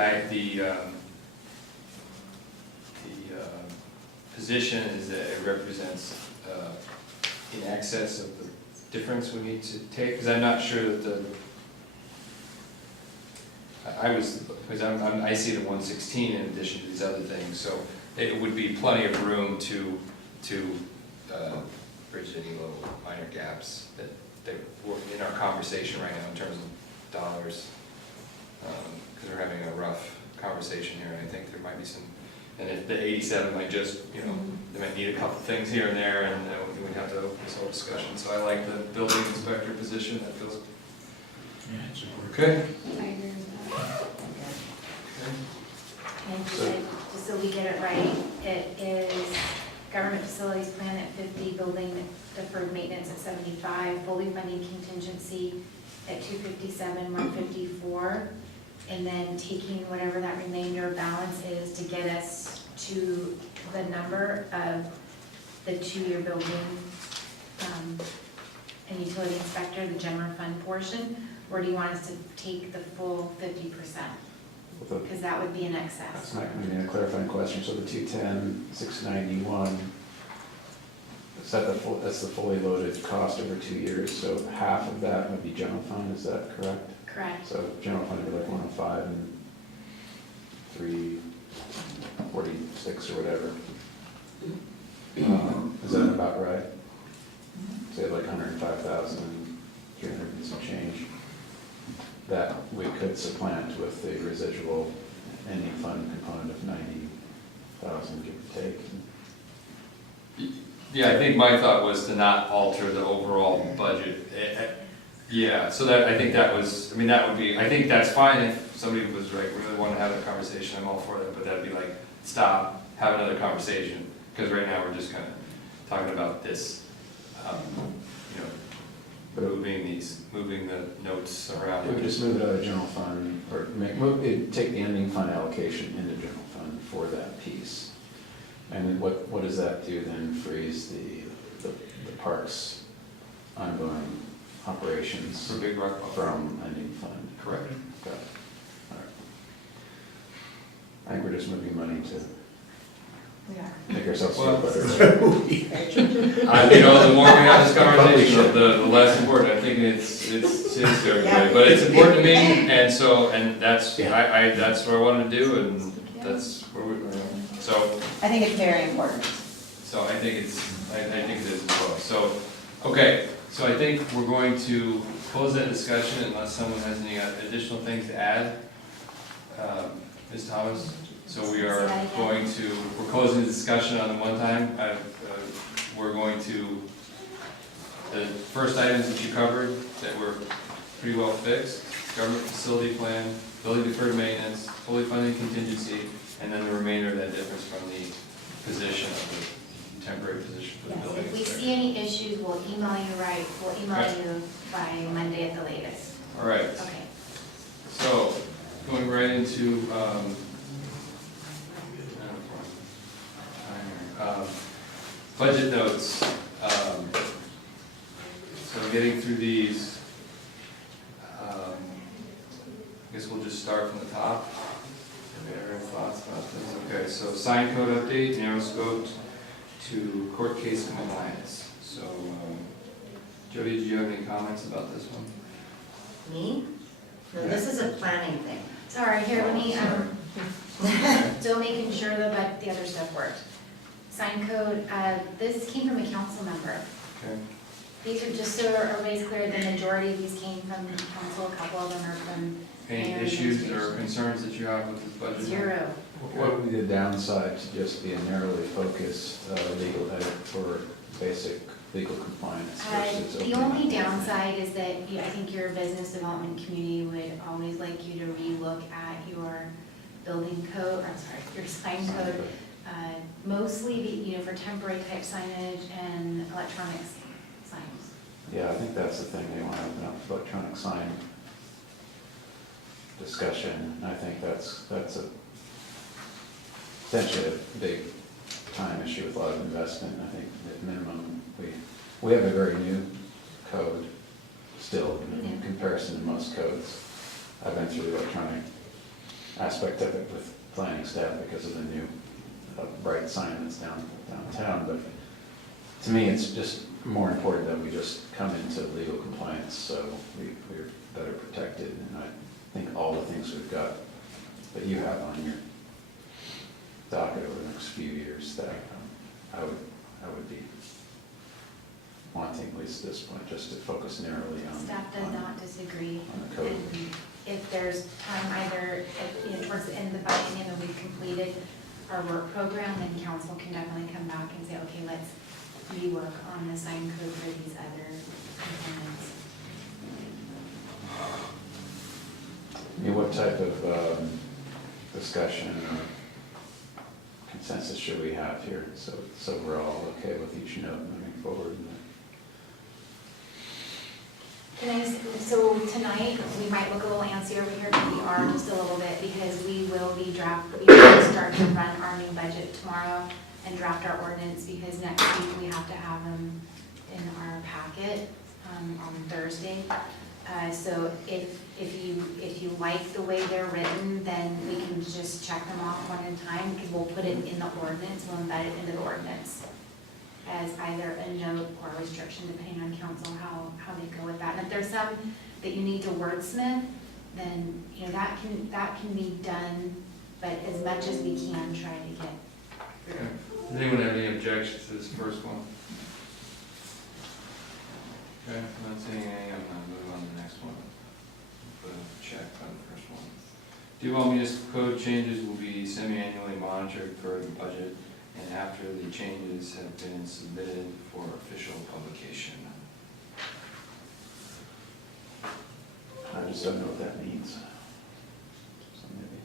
position is that it represents in excess of the difference we need to take, because I'm not sure that I was, because I see the 116 in addition to these other things, so it would be plenty of room to bridge any little minor gaps that were in our conversation right now in terms of dollars. Because we're having a rough conversation here, and I think there might be some, and if the 87 might just, you know, they might need a couple things here and there, and we'd have to open this whole discussion. So I like the building inspector position, that feels Yeah, it's important. okay. I agree with that. Okay. And just so we get it right, it is government facilities plan at 50, building deferred maintenance at 75, fully funding contingency at 257, 154, and then taking whatever that remainder balance is to get us to the number of the 2-year building and utility inspector, the general fund portion, or do you want us to take the full 50%? Because that would be in excess. That's not gonna be a clarifying question, so the 210, 691, is that that's the fully loaded cost over 2 years, so half of that would be general fund, is that correct? Correct. So general fund would be like 105 and 346 or whatever. Is that about right? Say like 105,000, 300 and some change, that we could supplant with the residual ending fund component of 90,000, give or take. Yeah, I think my thought was to not alter the overall budget. Yeah, so that, I think that was, I mean, that would be, I think that's fine if somebody was like, really want to have a conversation, I'm all for that, but that'd be like, stop, have another conversation, because right now we're just kind of talking about this, you know, moving the notes around. We would just move it out of general fund, or take the ending fund allocation into general fund for that piece. And then what does that do then? Frees the parks ongoing operations For Big Rock Buffer. from ending fund. Correct. Got it. All right. I think we're just moving money to We are. make ourselves feel Well- better. You know, the more we have this conversation, the less important, I think it is to everybody, but it's important to me, and so, and that's, that's what I wanted to do, and that's where so, I think it's very important. so I think I think it is as well, so, okay, so I think we're going to close that discussion unless someone has any additional things to add. Ms. Thomas, so we are going to, we're closing the discussion on the one time, we're going to, the first items that you covered that were pretty well fixed, government facility plan, building deferred maintenance, fully funding contingency, and then the remainder of that difference from the position of the temporary position for the Yes, building if we inspector. see any issues, we'll email you by Monday at the latest. All right, Okay. so going right into, budget notes. So getting through these, I guess we'll just start from the top. Anybody have any thoughts about this? Okay, so sign code update, narrow scope to court case compliance. So, Jody, do you have any comments about this one? Me? No, this is a planning thing. Sorry, here, let me, still making sure that the other stuff worked. Sign code, this came from a council member. Okay. These are just so everybody's clear, the majority of these came from council, a couple of them are from Any mayor issues or administration. concerns that you have with this budget? 0. What would be the downside to just be a narrowly focused legal edit for basic legal compliance versus The opening only up? downside is that I think your business development community would always like you to relook at your building code, your sign code. Mostly, for temporary type signage and electronic signs. Yeah, I think that's the thing, they want to open up electronic sign discussion, and I think that's potentially a big time issue with a lot of investment. I think at minimum, we have a very new code still in comparison to most codes. I've been through the electronic aspect of it with planning staff because of the new bright sign that's downtown, but to me, it's just more important that we just come into legal compliance, so we're better protected, and think all the things we've got, that you have on your docket over the next few years that I would be wanting, at least at this point, just to focus narrowly on. Staff does not disagree. On the code. And if there's time either, towards the end of the biennium and we've completed our work program, then council can definitely come back and say, okay, let's rework on the sign code for these other components. I mean, what type of discussion or consensus should we have here, so we're all okay with each note moving forward? So tonight, we might look a little antsy over here, but we are just a little bit, because we will start to run our new budget tomorrow and draft our ordinance, because next week we have to have them in our packet on Thursday. So if you like the way they're written, then we can just check them off one at a time, because we'll put it in the ordinance, we'll embed it into the ordinance as either a note or a restriction, depending on council, how they go with that. And if there's some that you need to wordsmith, then, that can be done, but as much as we can, try to get through. Does anyone have any objections to this first one? Okay, I'm not seeing any, I'm gonna move on to the next one. Put a check on the first one. Duval Municipal Code changes will be semi-annually monitored for the budget and after the changes have been submitted for official publication. I just don't know what that means. So maybe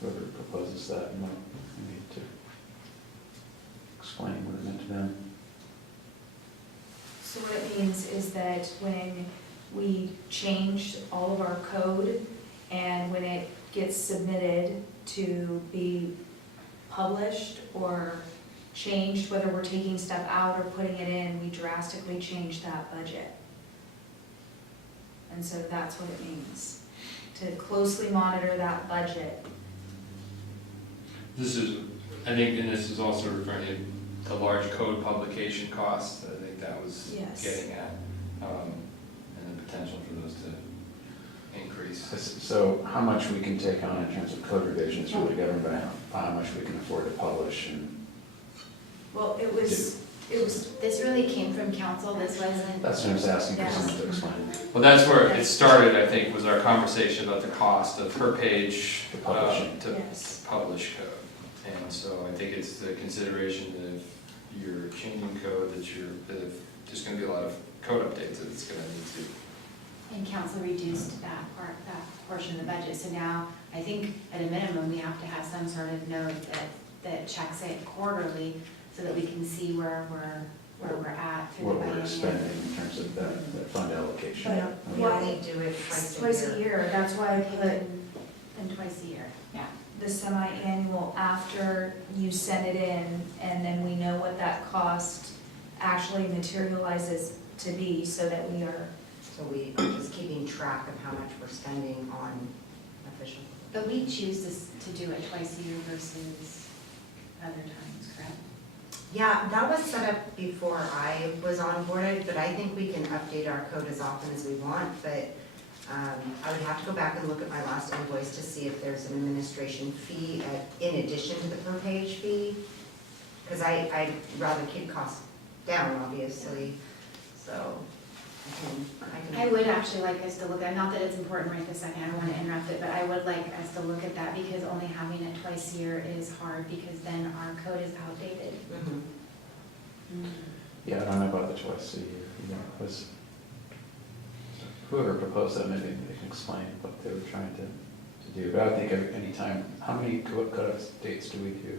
whoever proposes that might need to explain what it meant to them. So what it means is that when we change all of our code and when it gets submitted to be published or changed, whether we're taking stuff out or putting it in, we drastically change that budget. And so that's what it means, to closely monitor that budget. This is, I think, and this is also referring to the large code publication costs, I think that was Yes. getting at, and the potential for those to increase. So how much we can take on in terms of code revisions really governed by how much we can afford to publish and. Well, it was, This really came from council, this wasn't. That's what I was asking for Yes. someone to explain. Well, that's where it started, I think, was our conversation about the cost of per page The publishing. to yes. publish code. And so I think it's the consideration that if you're changing code, that there's gonna be a lot of code updates that it's gonna need to. And council reduced that portion of the budget, so now, I think at a minimum, we have to have some sort of note that checks it quarterly, so that we can see where we're at through the What we're biennium. spending in terms of that fund allocation. But We why, only do it twice a year, that's why I put And twice a year, yeah. the semi-annual after you send it in, and then we know what that cost actually materializes to be, so that we are, So we are just keeping track of how much we're spending on official. But we choose to do it twice a year versus other times, correct? Yeah, that was set up before I was onboarded, but I think we can update our code as often as we want, but I would have to go back and look at my last invoice to see if there's an administration fee in addition to the per page fee, because I'd rather keep costs down, obviously, so I I can. would actually like us to look at, not that it's important right this second, I don't want to interrupt it, but I would like us to look at that, because only having it twice a year is hard, because then our code is outdated. Mhm. Yeah, I don't know about the twice a year, because whoever proposed that, maybe they can explain what they were trying to do. But I think any time, how many cut dates do we do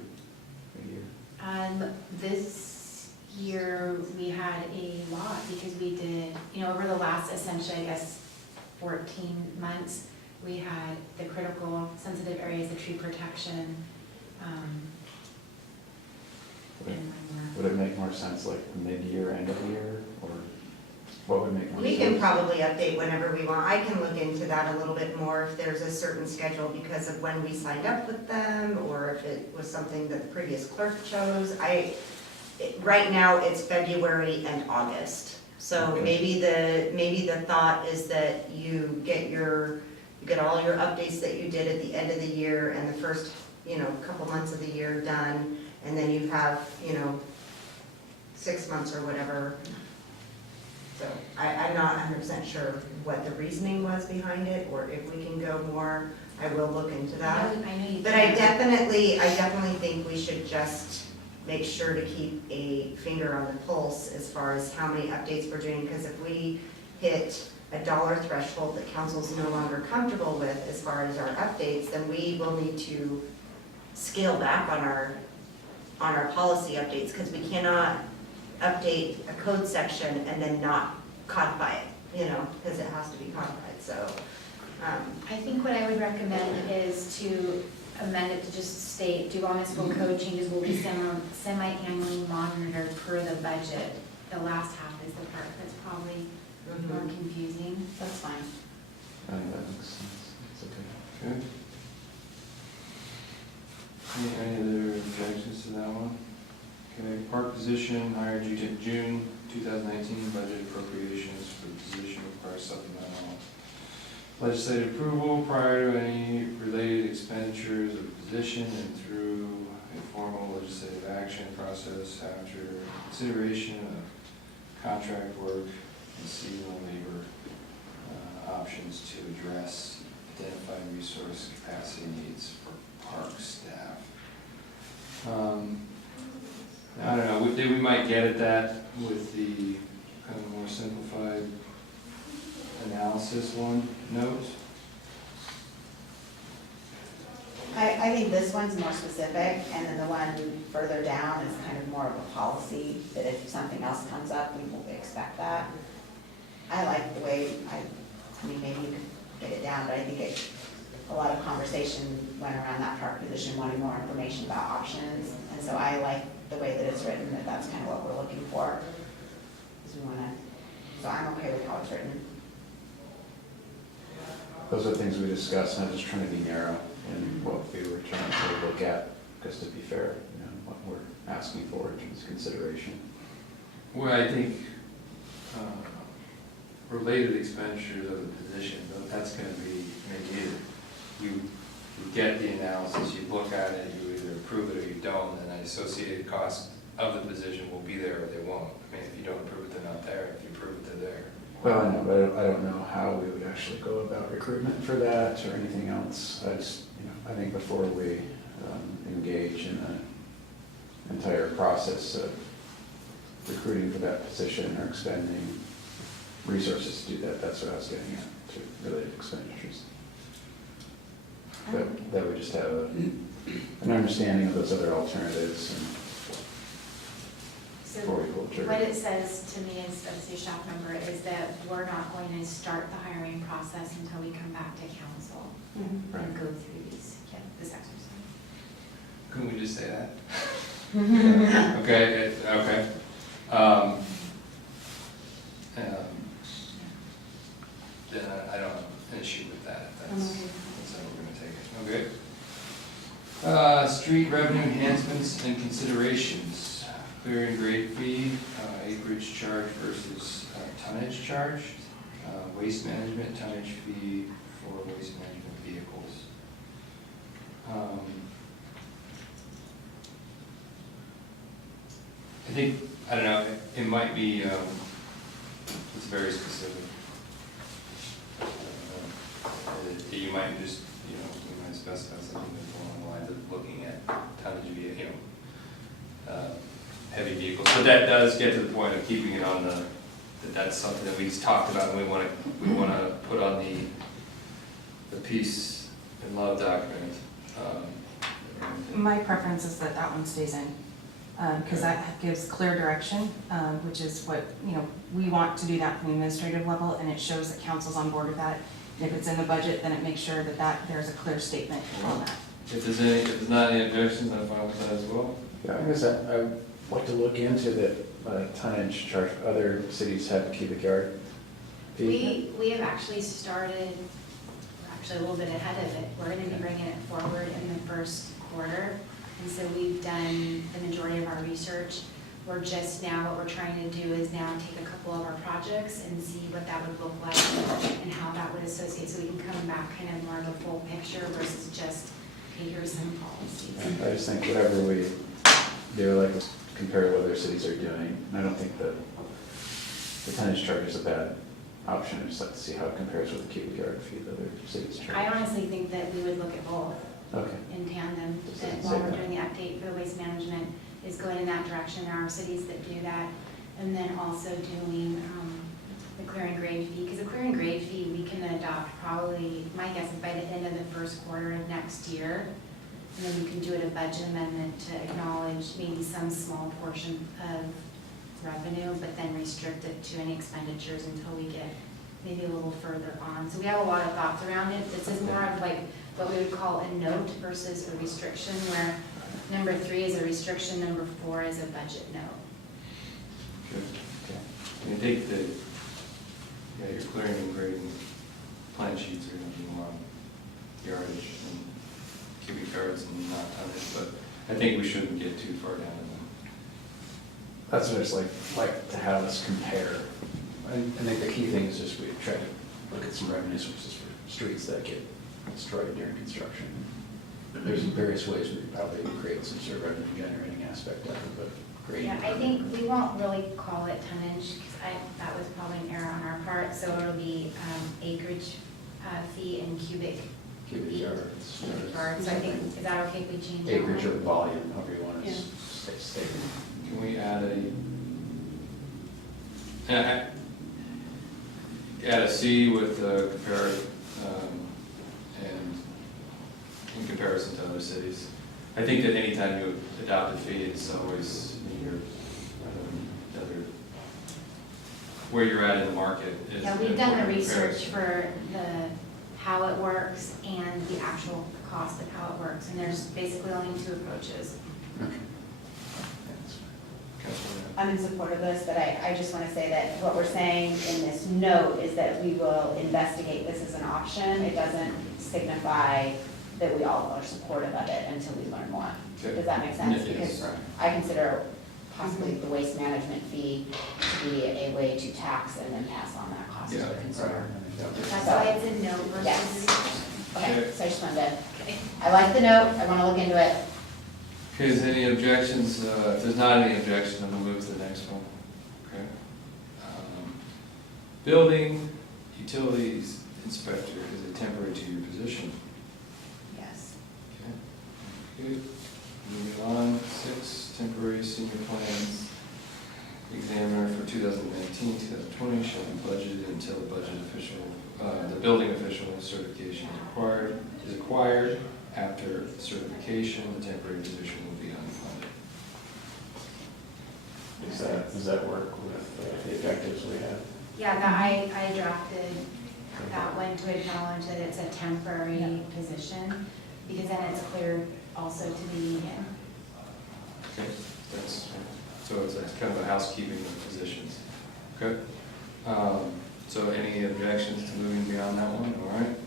a year? This year, we had a lot, because we did, over the last, essentially, I guess, 14 months, we had the critical sensitive areas, the tree protection, Would it- and one more. Would it make more sense like mid-year, end of year, or what would make more sense? We can probably update whenever we want. I can look into that a little bit more if there's a certain schedule because of when we signed up with them, or if it was something that the previous clerk chose. Right now, it's February and August. So Okay. maybe the thought is that you get your you get all your updates that you did at the end of the year and the first, couple months of the year done, and then you have, 6 months or whatever. So I'm not 100% sure what the reasoning was behind it, or if we can go more, I will look into that. I know you. But I definitely think we should just make sure to keep a finger on the pulse as far as how many updates we're doing, because if we hit a dollar threshold that council's no longer comfortable with as far as our updates, then we will need to scale back on our policy updates, because we cannot update a code section and then not codify it, because it has to be codified, so. I think what I would recommend is to amend it to just state, do all municipal code changes will be semi-annually monitored per the budget. The last half is the part that's probably more confusing. That's fine. I think that makes sense, it's okay. Okay. Any other objections to that one? Okay, park position, hired June 2019, budget appropriations for the position requires supplemental legislative approval prior to any related expenditures of the position and through a formal legislative action process after consideration of contract work and seasonal labor options to address identified resource capacity needs for park staff. I don't know, we might get at that with the kind of more simplified analysis one note. I think this one's more specific, and then the one further down is kind of more of a policy, that if something else comes up, we will expect that. I like the way, I mean, maybe you could get it down, but I think a lot of conversation went around that park position, wanting more information about options, and so I like the way that it's written, that that's kind of what we're looking for. So I'm okay with how it's written. Those are things we discussed, and I'm just trying to be narrow in what we were trying to look at, because to be fair, what we're asking for in terms of consideration. Well, I think related expenditures of the position, that's going to be maybe either you get the analysis, you look at it, you either approve it or you don't, and the associated cost of the position will be there or they won't. I mean, if you don't approve it, they're not there. If you approve it, they're there. Well, I know, but I don't know how we would actually go about recruitment for that or anything else. I just, I think before we engage in the entire process of recruiting for that position or expending resources to do that, that's what I was getting at, to related expenditures. But that we just have an understanding of those other alternatives and So before we pull the trigger. what it says to me as a staff member is that we're not going to start the hiring process until we come back to council and Right. go through this exercise. Couldn't we just say that? Okay, okay. Then I don't have an issue with that, if that's how we're gonna take it. Okay. Street revenue enhancements and considerations. Clear and grade fee, acreage charge versus tonnage charge. Waste management tonnage fee for waste management vehicles. I think, I don't know, it might be, it's very specific. You might just, you might specify something that's along the lines of looking at tonnage, heavy vehicles. But that does get to the point of keeping it on that's something that we just talked about and we want to put on the peace and love document. My preference is that that one stays in, because that gives clear direction, which is what, we want to do that from the administrative level, and it shows that council's on board with that. If it's in the budget, then it makes sure that there's a clear statement on that. If there's not any objections, I'm fine with that as well. Yeah, I guess I'd like to look into the tonnage charge. Other cities have cubic yard fee. We have actually started, we're actually a little bit ahead of it. We're going to be bringing it forward in the first quarter. And so we've done the majority of our research. We're just now, what we're trying to do is now take a couple of our projects and see what that would look like and how that would associate, so we can come back kind of more of a full picture versus just, okay, here's some policies. I just think whatever we do, like compare what other cities are doing, and I don't think that the tonnage charge is a bad option, I just like to see how it compares with the cubic yard fee that other cities charge. I honestly think that we would look at both Okay. in tandem, Just that say while we're that. doing the update for the waste management is going in that direction. There are cities that do that. And then also doing the clear and grade fee, because the clear and grade fee, we can adopt probably, my guess is by the end of the first quarter of next year. And then you can do it a budget amendment to acknowledge maybe some small portion of revenue, but then restrict it to any expenditures until we get maybe a little further on. So we have a lot of thoughts around it. This is more of like what we would call a note versus a restriction, where number 3 is a restriction, number 4 is a budget note. Good. I think that, yeah, your clearing and grading plan sheets are gonna be more on yardage and cubic yards and not tonnage, but I think we shouldn't get too far down in them. That's what it's like to have us compare. I think the key thing is just we try to look at some revenue sources for streets that get destroyed during construction. There's various ways we could probably create some sort of revenue generating aspect of it, but great. Yeah, I think we won't really call it tonnage, because that was probably an error on our part, so it'll be acreage fee and cubic Cubic feet. yards. Cubic yards, so I think, is that okay if we change that? Acreage or one? volume, however you want to Yeah. state it. Can we add add a C with compare, and in comparison to other cities? I think that anytime you adopt a fee, it's always your, other, where you're at in the market is. Yeah, an we've done the important research comparison. for how it works and the actual cost of how it works, and there's basically only 2 approaches. Okay. Councilor I'm in support of this, but I just want to say that what we're saying in this note is that we will investigate this as an option. It doesn't signify that we all are supportive of it until we learn more. Okay. Does that make sense? Yeah, it Because does. I consider possibly the waste management fee to be a way to tax and then pass on that cost to Yeah, the consumer. That's why it's a no versus Yes. restriction. Okay, so I just wanted to, I like the note, I want to look into it. Okay, is there any objections? If there's not any objection, I'm gonna move to the next one. Okay. Building utilities inspector is a temporary 2-year position. Yes. Okay. Good. Moving on, 6, temporary senior plans examiner for 2019, 2020 shall be budgeted until the budget official, the building official certification is acquired. After certification, the temporary position will be unfunded. Does that work with the objectives we have? Yeah, I drafted that one to acknowledge that it's a temporary position, because then it's clear also to the union. Okay, that's, so it's kind of a housekeeping of positions. Okay. So any objections to moving beyond that one? All right.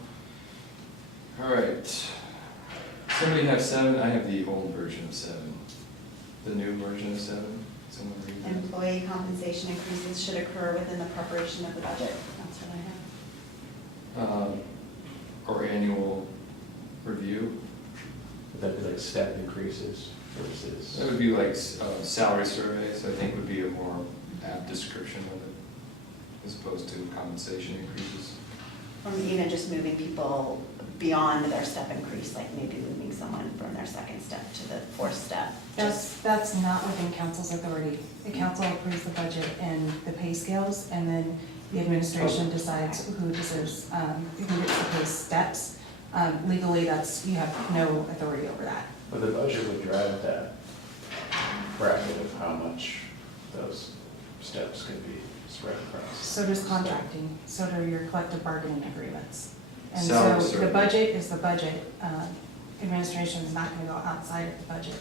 All right. Somebody have 7, I have the old version of 7. The new version of 7, someone read that? Employee compensation increases should occur within the preparation of the budget. That's what I have. Or annual review. Would that be like step increases versus? That would be like salary surveys, I think would be a more apt description of it, as opposed to compensation increases. Or even just moving people beyond their step increase, like maybe moving someone from their 2nd step to the 4th step. That's not within council's authority. The council approves the budget and the pay scales, and then the administration decides who deserves, who gets the pay steps. Legally, you have no authority over that. But the budget would drive that bracket of how much those steps could be spread across. So does contracting, so do your collective bargaining agreements. And Salary so the survey. budget is the budget. Administration is not going to go outside of the budget.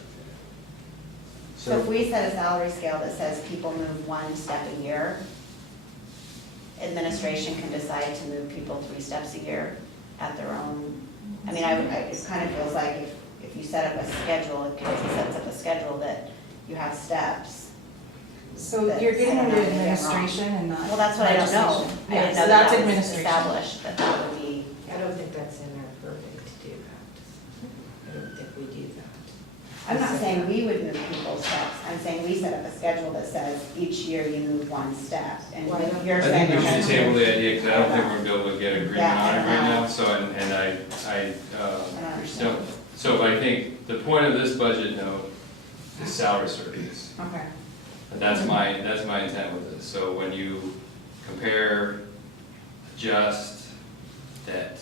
So if we set a salary scale that says people move 1 step a year, administration can decide to move people 3 steps a year at their own. I mean, it kind of feels like if you set up a schedule, if council sets up a schedule that you have steps, So That- you're getting I don't into know, maybe I'm wrong. administration and not Well, that's what I don't know. legislation. I Yeah, didn't so know that's that was administration. established, that that would be, I don't think that's in our purview to do that. I don't think we do that. I'm not saying we would move people's steps. I'm saying we set up a schedule that says each year you move one step. And Why don't- you're I saying. think we should that- table the idea, because I don't think we're gonna be able to get agreement Yeah, I on it don't right know. now, so, and I, I don't understand. so I think the point of this budget note is salary surveys. Okay. And that's my intent with this. So when you compare, adjust, that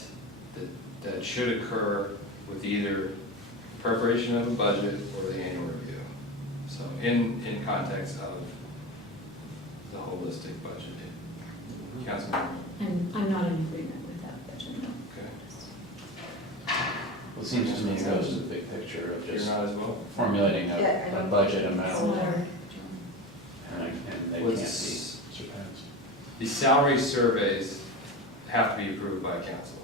should occur with either preparation of a budget or the annual review. So in context of the holistic budget. Councilmember, And I'm not in agreement with that budget, no. okay. Well, it seems to me it goes to the big picture of You're just not as well? formulating Yeah, I a don't- budget It's amount, not our- and they can't be What's- surpassed. The salary surveys have to be approved by council.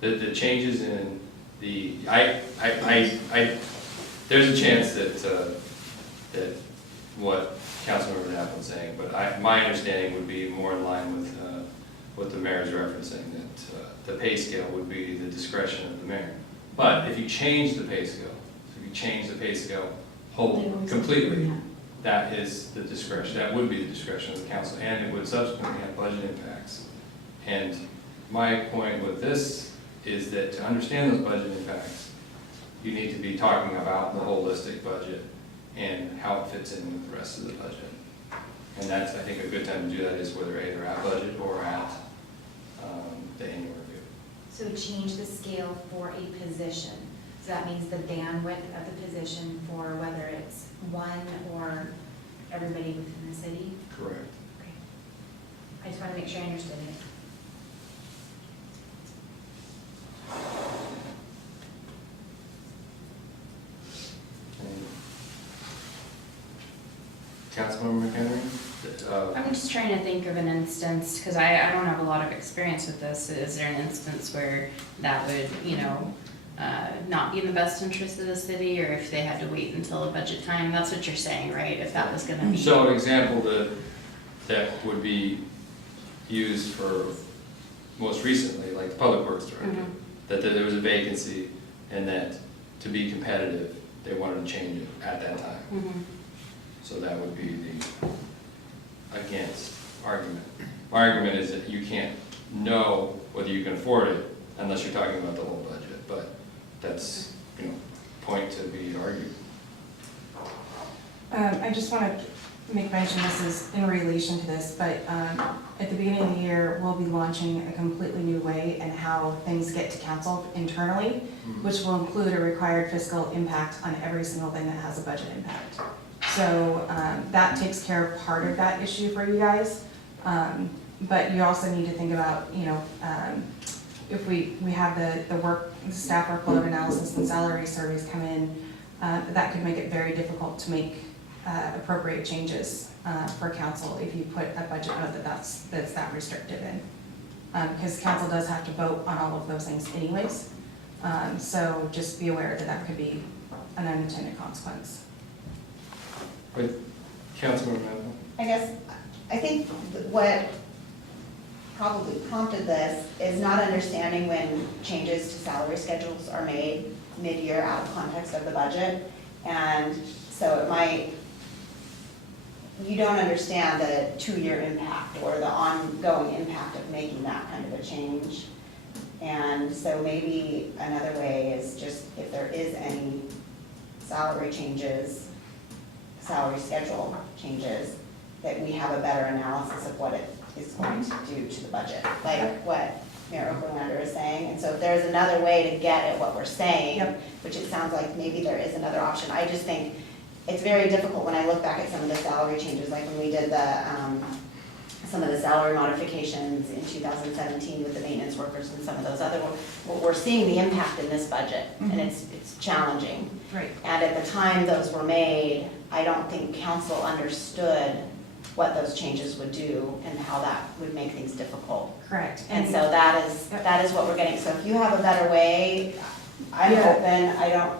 The changes in the, there's a chance that what Councilmember Knapp's saying, but my understanding would be more in line with what the mayor's referencing, that the pay scale would be the discretion of the mayor. But if you change the pay scale, They whole, always completely, do that is the discretion, that would be the discretion of the council, and it would subsequently have budget impacts. And my point with this is that to understand those budget impacts, you need to be talking about the holistic budget and how it fits in with the rest of the budget. And that's, I think, a good time to do that is whether either at budget or at the annual review. So change the scale for a position. So that means the bandwidth of the position for whether it's one or everybody within the city? Correct. Okay. I just want to make sure I understood it. Councilmember McHenry? I'm just trying to think of an instance, because I don't have a lot of experience with this. Is there an instance where that would, not be in the best interest of the city, or if they had to wait until a budget time? That's what you're saying, right? If that was gonna be. So an example that would be used for most recently, like the Public Works Director, Mhm. that there was a vacancy and that to be competitive, they wanted to change it at that time. Mhm. So that would be the against argument. My argument is that you can't know whether you can afford it unless you're talking about the whole budget, but that's, point to be argued. I just want to make mention, this is in relation to this, but at the beginning of the year, we'll be launching a completely new way in how things get to council internally, which will include a required fiscal impact on every single thing that has a budget impact. So that takes care of part of that issue for you guys. But you also need to think about, if we have the staff workload analysis and salary surveys come in, that could make it very difficult to make appropriate changes for council if you put a budget note that's that restrictive in. Because council does have to vote on all of those things anyways. So just be aware that that could be an unintended consequence. But Councilmember Mendel? I think what probably prompted this is not understanding when changes to salary schedules are made mid-year out of context of the budget. And so you don't understand the two-year impact or the ongoing impact of making that kind of a change. And so maybe another way is just if there is any salary changes, salary schedule changes, that we have a better analysis of what it is going to do to the budget, like what Mayor Oberlander is saying. And so if there's another way to get at what we're saying, which it sounds like maybe there is another option, I just think it's very difficult when I look back at some of the salary changes, like when we did some of the salary modifications in 2017 with the maintenance workers and some of those other ones. We're seeing the impact in this budget, and it's challenging. Right. And at the time those were made, I don't think council understood what those changes would do and how that would make things difficult. Correct. And so that is what we're getting. So if you have a better way, I'm open, I don't,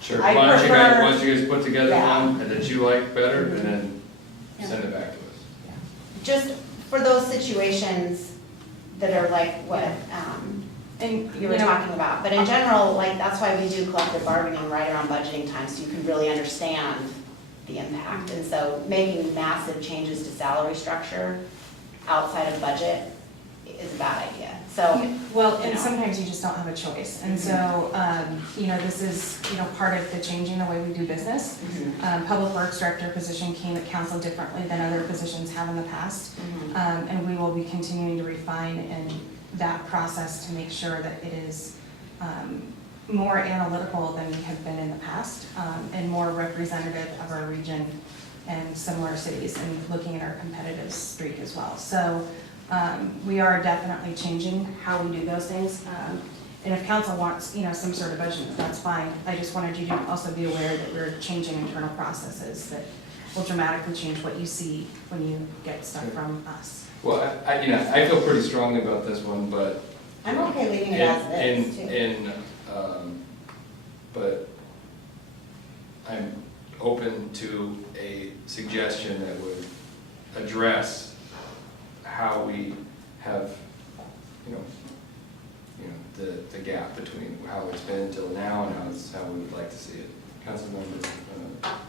Sure. I Why don't prefer- you guys put together Yeah. one that you like better, and then send it back to us. Just for those situations that are like what, And, you were talking about. But in general, like, that's why we do collective bargaining right around budgeting time, so you can really understand the impact. And so making massive changes to salary structure outside of budget is a bad idea. So, Well, you and know. sometimes you just don't have a choice. And so, this is, part of the changing the way we do business. Public Works Director position came at council differently than other positions have in the past. And we will be continuing to refine in that process to make sure that it is more analytical than we have been in the past, and more representative of our region and similar cities, and looking at our competitive streak as well. So we are definitely changing how we do those things. And if council wants, some sort of budget, that's fine. I just wanted you to also be aware that we're changing internal processes that will dramatically change what you see when you get stuff from us. Well, I feel pretty strongly about this one, but. I'm okay leaving it as it is, too. But I'm open to a suggestion that would address how we have, the gap between how it's been until now and how we would like to see it. Councilmember.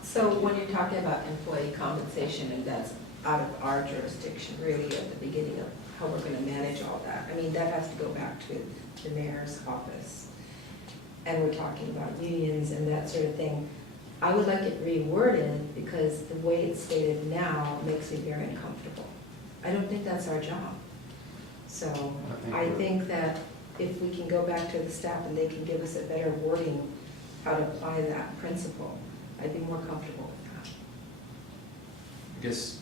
So when you're talking about employee compensation, and that's out of our jurisdiction really at the beginning of how we're gonna manage all that. I mean, that has to go back to the mayor's office. And we're talking about unions and that sort of thing. I would like it reworded because the way it's stated now makes me very uncomfortable. I don't think that's our job. So I think that if we can go back to the staff and they can give us a better wording how to apply that principle, I'd be more comfortable with that. I guess,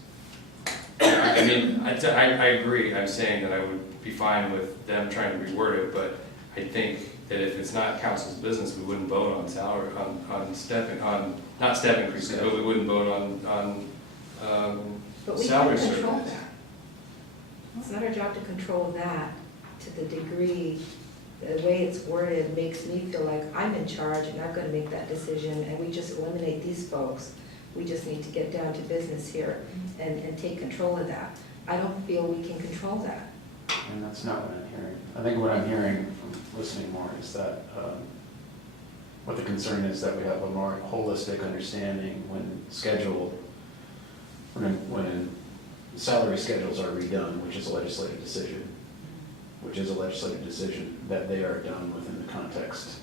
I agree. I'm saying that I would be fine with them trying to reword it, but I think that if it's not council's business, we wouldn't vote on salary, not step increases, but we wouldn't vote on But we salary can control surveys. that. It's not our job to control that to the degree, the way it's worded makes me feel like I'm in charge and I'm gonna make that decision, and we just eliminate these folks. We just need to get down to business here and take control of that. I don't feel we can control that. And that's not what I'm hearing. I think what I'm hearing from listening more is that, what the concern is that we have a more holistic understanding when salary schedules are redone, which is a legislative decision, that they are done within the context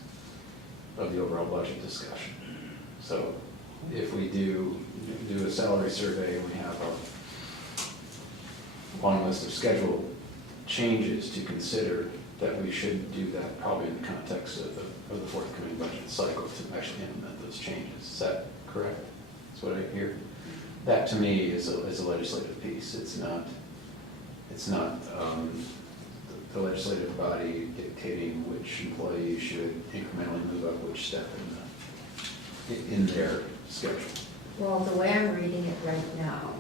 of the overall budget discussion. So if we do a salary survey and we have a long list of schedule changes to consider, that we should do that probably in the context of the forthcoming budget cycle to actually implement those changes. Is that correct? That's what I hear. That to me is a legislative piece. It's not the legislative body dictating which employee should incrementally move up which step in their schedule. Well, the way I'm reading it right now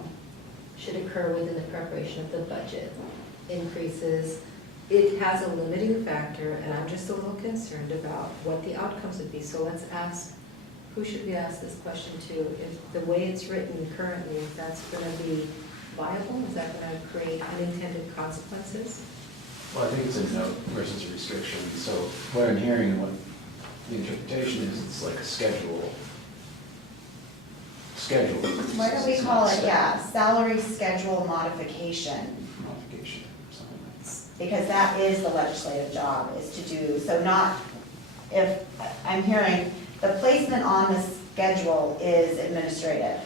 should occur within the preparation of the budget. Increases, it has a limiting factor, and I'm just a little concerned about what the outcomes would be. So let's ask, who should we ask this question to? If the way it's written currently, if that's going to be viable, is that going to create unintended consequences? Well, I think it's a note versus a restriction. So what I'm hearing and what the interpretation is, it's like a schedule. Why don't we call it, salary schedule modification? Modification, something like that. Because that is the legislative job, is to do, so not, if, I'm hearing, the placement on the schedule is administrative.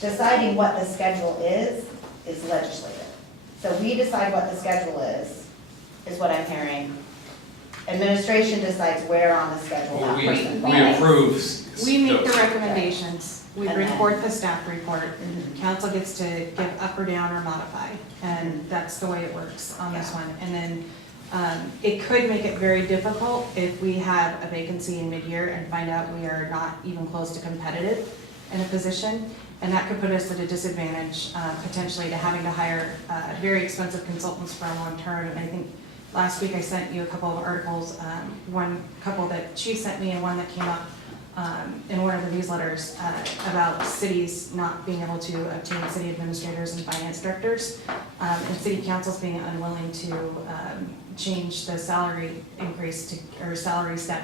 Deciding what the schedule is legislative. So we decide what the schedule is what I'm hearing. Administration decides where on the schedule that person We falls. approve. We make the those. recommendations, we And then- report the staff report, Mhm. council gets to give up or down or modify, and that's the way it works on this Yeah. one. And then, it could make it very difficult if we have a vacancy in mid-year and find out we are not even close to competitive in a position, and that could put us at a disadvantage, potentially to having to hire, very expensive consultants for a long term. And I think last week I sent you a couple of articles, one couple that she sent me and one that came up in one of the newsletters, about cities not being able to obtain city administrators and finance directors, and city councils being unwilling to, change the salary increase to, or salary step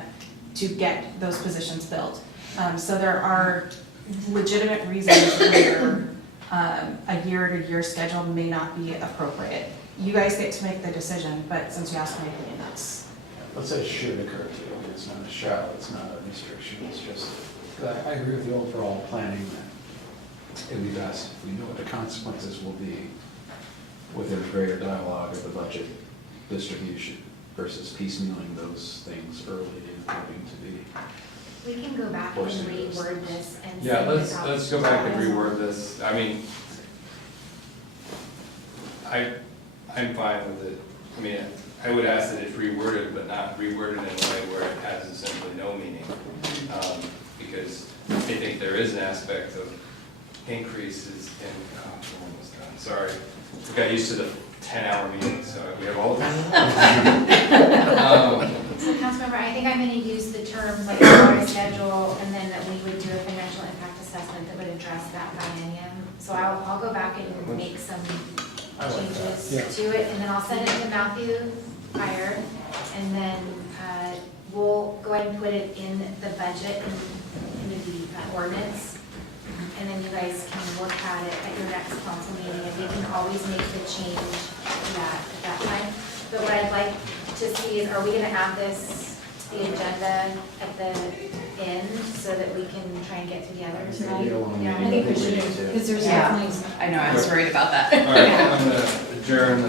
to get those positions filled. So there are legitimate reasons where, a year-to-year schedule may not be appropriate. You guys get to make the decision, but since you asked my opinion, that's, Let's say should occur to, it's not a shall, it's not a restriction, it's just, I agree with the overall planning that it would be best if we know what the consequences will be within a greater dialogue of the budget distribution versus piecemealing those things early and having to be. We can go back and reword this and. Yeah, send it out let's to go back and guys. reword this. I mean, I'm fine with it. I mean, I would ask that it's reworded, but not reworded in a way where it has essentially no meaning. Because I think there is an aspect of increases in, we're almost done, sorry. We got used to the 10-hour meetings, so we have all the time. So Councilmember, I think I'm gonna use the terms like salary schedule, and then that we would do a financial impact assessment that would address that biennium. So I'll go back and make some I like that. changes to it, and then I'll send it to Matthew Iyer, and then, we'll go ahead and put it in the budget and into the ordinance. And then you guys can look at it at your next council meeting, and we can always make the change to that at that time. But what I'd like to see is, are we gonna add this to the agenda at the end so that we can try and get to the others? Maybe along the- Yeah. I think we should, need to. because there's Yeah. definitely. I know, I was worried about that. All right, I'm gonna adjourn the